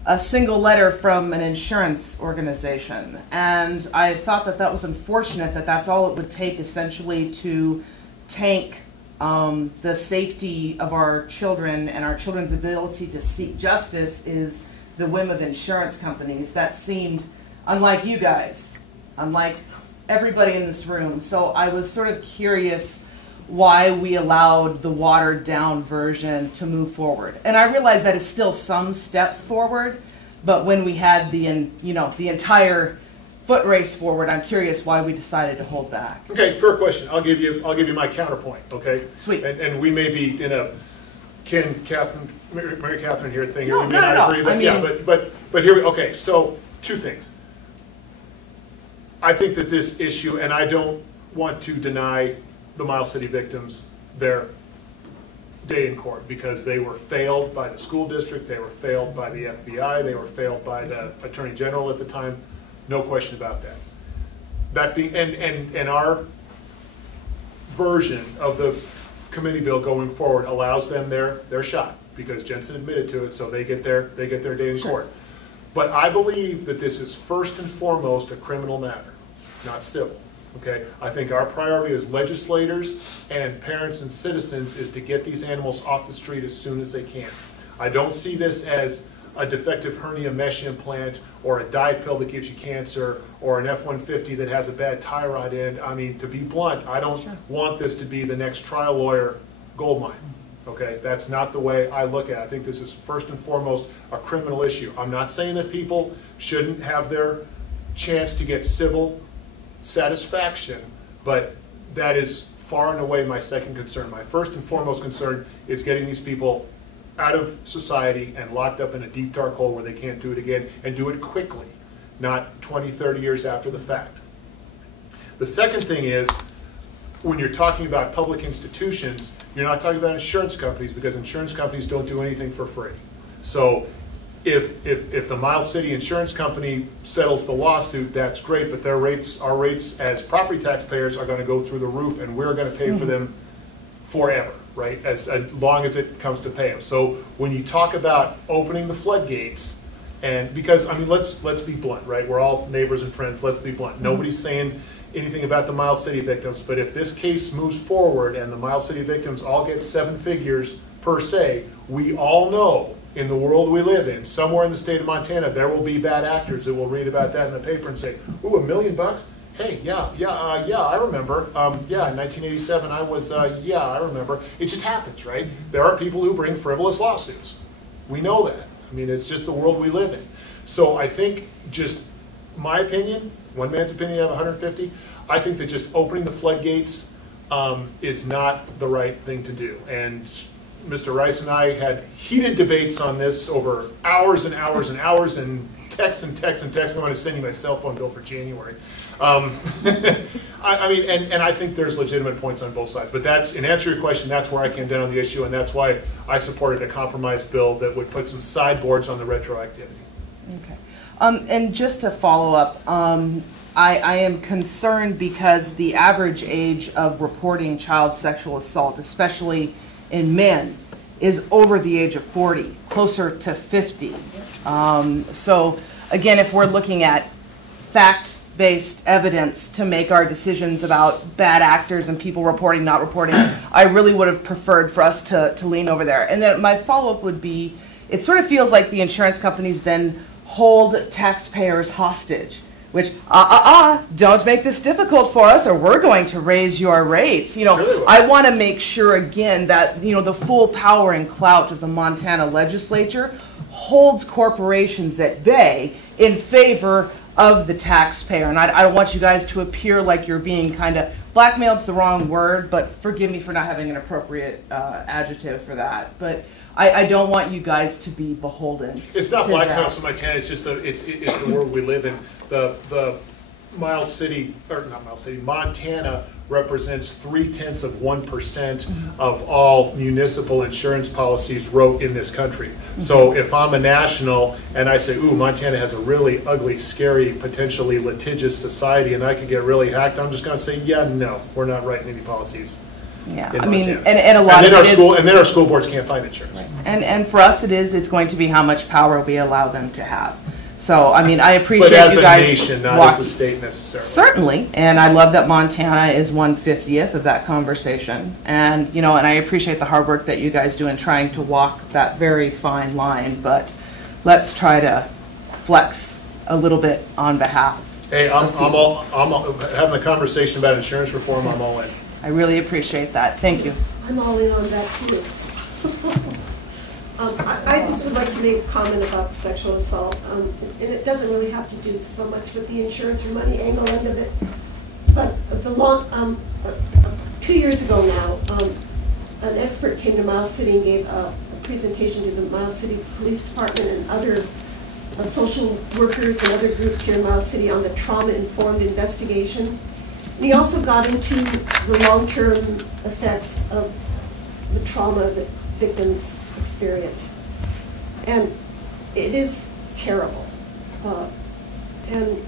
a single letter from an insurance organization. And I thought that that was unfortunate, that that's all it would take essentially to tank the safety of our children and our children's ability to seek justice is the whim of insurance companies. That seemed unlike you guys, unlike everybody in this room. So I was sort of curious why we allowed the watered down version to move forward. And I realize that it's still some steps forward, but when we had the entire foot race forward, I'm curious why we decided to hold back. Okay, fair question. I'll give you my counterpoint. Okay. Sweet. And we may be in a Mary Catherine here thing. No, we may not not at all. agree, but I mean, yeah, but here we. Okay, so 2 things. I think that this issue, and I don't want to deny the Miles City victims their day in court, because they were failed by the school district, they were failed by the FBI, they were failed by the Attorney General at the time. No question about that. That being, and our version of the committee bill going forward allows them their shot, because Jensen admitted to it, so they get their day in court. But I believe that this is first and foremost a criminal matter, not civil. Okay, I think our priority as legislators and parents and citizens is to get these animals off the street as soon as they can. I don't see this as a defective hernia mesh implant or a diet pill that gives you cancer or an F-150 that has a bad tie rod end. I mean, to be blunt, I don't want this to be the next trial lawyer gold mine. Okay, that's not the way I look at it. I think this is first and foremost a criminal issue. I'm not saying that people shouldn't have their chance to get civil satisfaction, but that is far and away my second concern. My first and foremost concern is getting these people out of society and locked up in a deep, dark hole where they can't do it again, and do it quickly, not 20, 30 years after the fact. The second thing is, when you're talking about public institutions, you're not talking about insurance companies, because insurance companies don't do anything for free. So if the Miles City Insurance Company settles the lawsuit, that's great, but our rates as property taxpayers are going to go through the roof, and we're going to pay for them forever, right, as long as it comes to pay them. So when you talk about opening the floodgates, and because, I mean, let's be blunt, right? We're all neighbors and friends, let's be blunt. Nobody's saying anything about the Miles City victims, but if this case moves forward and the Miles City victims all get 7 figures per se, we all know in the world we live in, somewhere in the state of Montana, there will be bad actors that will read about that in the paper and say, ooh, $1 million? Hey, yeah, I remember. Yeah, in 1987, I was, yeah, I remember. It just happens, right? There are people who bring frivolous lawsuits. We know that. I mean, it's just the world we live in. So I think, just my opinion, one man's opinion, I have 150, I think that just opening the floodgates is not the right thing to do. And Mr. Rice and I had heated debates on this over hours and hours and hours, and texts and texts and texts. I'm going to send you my cell phone bill for January. I mean, and I think there's legitimate points on both sides. But that's, in answer to your question, that's where I came down on the issue, and that's why I supported a compromise bill that would put some sideboards on the retroactivity. Okay. And just to follow up, I am concerned because the average age of reporting child sexual assault, especially in men, is over the age of 40, closer to 50. So again, if we're looking at fact-based evidence to make our decisions about bad actors and people reporting, not reporting, I really would have preferred for us to lean over there. And then my follow-up would be, it sort of feels like the insurance companies then hold taxpayers hostage, which, don't make this difficult for us or we're going to raise your rates. You know, sure, I want to make sure, again, that, you know, the full power and clout of the Montana legislature holds corporations at bay in favor of the taxpayer. And I don't want you guys to appear like you're being kind of, blackmailed's the wrong word, but forgive me for not having an appropriate adjective for that. But I don't want you guys to be beholden. It's not blackmail in Montana. It's just it's the world we live in. The Miles City, or not Miles City, Montana represents 0.3% of all municipal insurance policies wrote in this country. So if I'm a national and I say, ooh, Montana has a really ugly, scary, potentially litigious society, and I could get really hacked, I'm just going to say, yeah, no, we're not writing any policies. Yeah, I mean, and a lot of it is, and then our school boards can't find insurance. Right. And for us, it's going to be how much power we allow them to have. So, I mean, I appreciate you guys. But as a nation, not as a state necessarily. Certainly, and I love that Montana is 1/50th of that conversation. And, you know, and I appreciate the hard work that you guys do in trying to walk that very fine line. But let's try to flex a little bit on behalf. Hey, I'm having a conversation about insurance reform. I'm all in. I really appreciate that. Thank you. I'm all in on that too. I just would like to make a comment about sexual assault, and it doesn't really have to do so much with the insurance or money angle end of it. But 2 years ago now, an expert came to Miles City and gave a presentation to the Miles City Police Department and other social workers and other groups here in Miles City on the trauma-informed investigation. And he also got into the long-term effects of the trauma that victims experience. And it is terrible. And,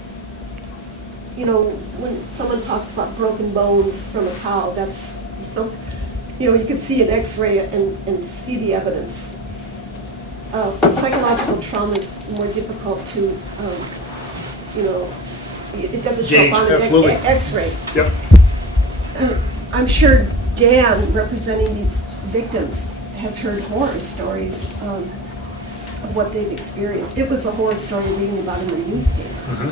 you know, when someone talks about broken bones from a cow, that's, you know, you can see an x-ray and see the evidence. Psychological trauma is more difficult to, you know, it doesn't show up on an x-ray. Yep. I'm sure Dan, representing these victims, has heard horror stories of what they've experienced. It was a horror story reading about in the newspaper.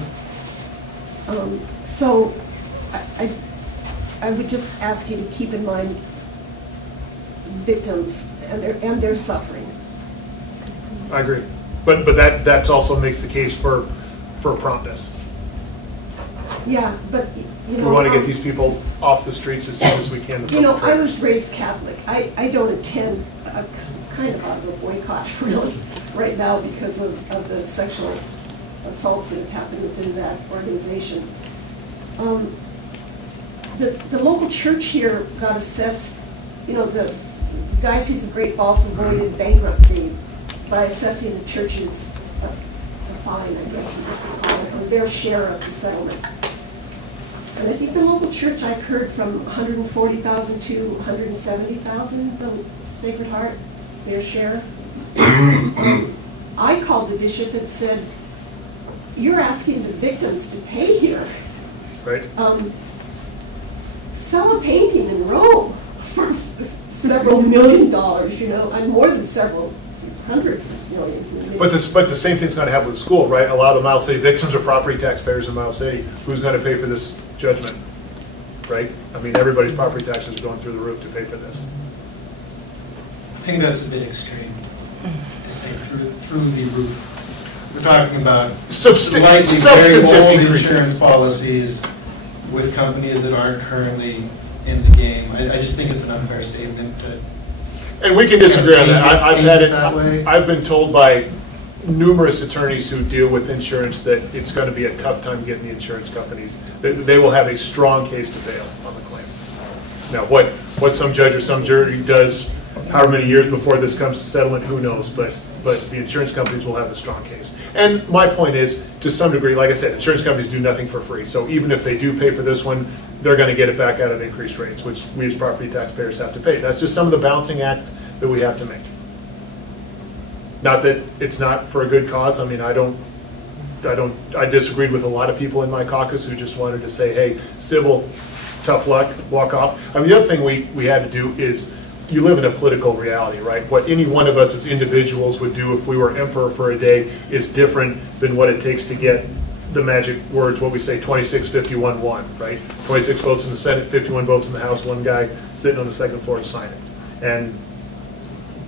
So I would just ask you to keep in mind victims and their suffering. I agree. But that also makes the case for promptness. Yeah, but you know, we want to get these people off the streets as soon as we can. You know, I was raised Catholic. I don't attend a kind of a boycott really right now because of the sexual assaults that have happened within that organization. The local church here got assessed, you know, the Diocese of Great Falls avoided bankruptcy by assessing the church's a fine, I guess, or their share of the settlement. And I think the local church, I've heard from 140,000 to 170,000, the Sacred Heart, their share. I called the bishop and said, "You're asking the victims to pay here. Right. Sell a painting in Rome for several $1 million, you know, and more than several hundreds of millions. But the same thing's going to happen with school, right? A lot of the Miles City victims are property taxpayers in Miles City. Who's going to pay for this judgment, right? I mean, everybody's property taxes are going through the roof to pay for this. I think that's a bit extreme to say through the roof. We're talking about likely very old insurance policies with companies that aren't currently in the game. I just think it's an unfair statement to. And we can disagree on that. I've had it that way. I've been told by numerous attorneys who deal with insurance that it's going to be a tough time getting the insurance companies. They will have a strong case to bail on the claim. Now, what some judge or some jury does, however many years before this comes to settlement, who knows? But the insurance companies will have a strong case. And my point is, to some degree, like I said, insurance companies do nothing for free. So even if they do pay for this one, they're going to get it back out of increased rates, which we as property taxpayers have to pay. That's just some of the balancing act that we have to make. Not that it's not for a good cause. I mean, I disagreed with a lot of people in my caucus who just wanted to say, hey, civil, tough luck, walk off. I mean, the other thing we had to do is, you live in a political reality, right? What any one of us as individuals would do if we were emperor for a day is different than what it takes to get the magic words, what we say, 26, 51, 1, right? 26 votes in the Senate, 51 votes in the House, one guy sitting on the second floor to sign it. And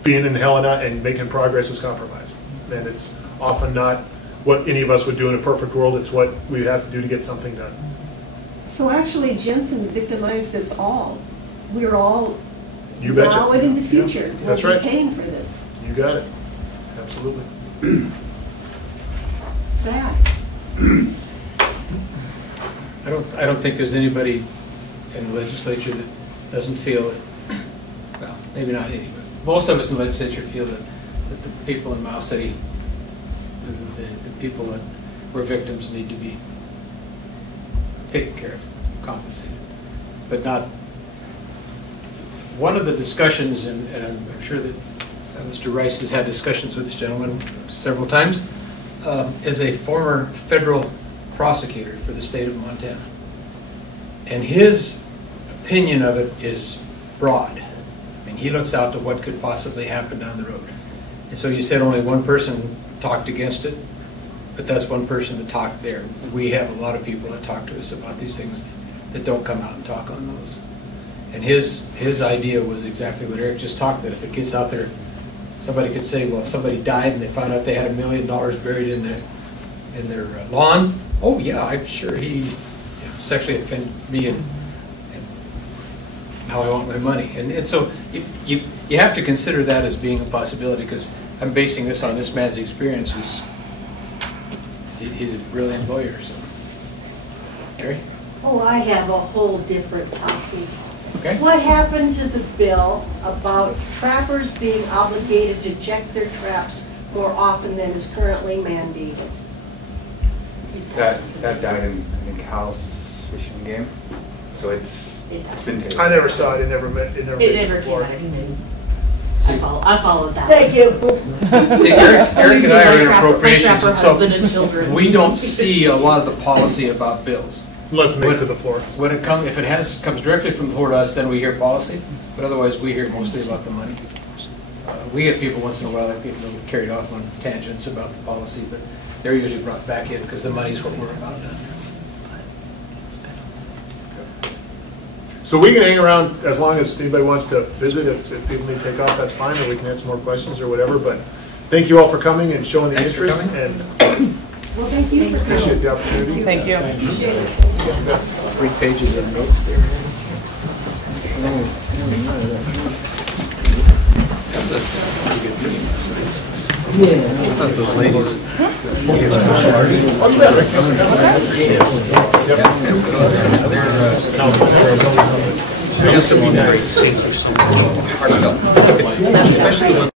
being in Helena and making progress is compromise. And it's often not what any of us would do in a perfect world. It's what we have to do to get something done. So actually, Jensen victimized us all. We're all, you betcha, now and in the future, yeah, that's we'll right, be paying for this. You got it. Absolutely. Sad. I don't think there's anybody in the legislature that doesn't feel that, well, maybe not any, but most of us in the legislature feel that the people in Miles City, the people that were victims need to be taken care of, compensated, but not. One of the discussions, and I'm sure that Mr. Rice has had discussions with this gentleman several times, is a former federal prosecutor for the state of Montana. And his opinion of it is broad. I mean, he looks out to what could possibly happen down the road. And so you said only one person talked against it, but that's one person that talked there. We have a lot of people that talk to us about these things that don't come out and talk on those. And his idea was exactly what Eric just talked about. If it gets out there, somebody could say, well, somebody died and they found out they had $1 million buried in their lawn. Oh yeah, I'm sure he sexually offended me and how I want my money. And so you have to consider that as being a possibility, because I'm basing this on this man's experience. He's a brilliant lawyer. So, Harry? Oh, I have a whole different topic. Okay. What happened to the bill about trappers being obligated to check their traps more often than is currently mandated? That died in, I think, House fishing game. So it's been taken. I never saw it. It never made It never before. came out. I followed that. Thank you. Eric and I are in appropriations, and so husband and children. we don't see a lot of the policy about bills. Let's make it to the floor. When it comes, if it comes directly from the floor to us, then we hear policy. But otherwise, we hear mostly about the money. We get people once in a while that get carried off on tangents about the policy, but they're usually brought back in because the money's what we're about. So we can hang around as long as anybody wants to visit. If people need to take off, that's fine, or we can answer more questions or whatever. But thank you all for coming and showing the interest. And Well, thank you for coming. Appreciate the opportunity. Thank you. Appreciate it. 3 pages of notes there. I thought those ladies. Testimony. Especially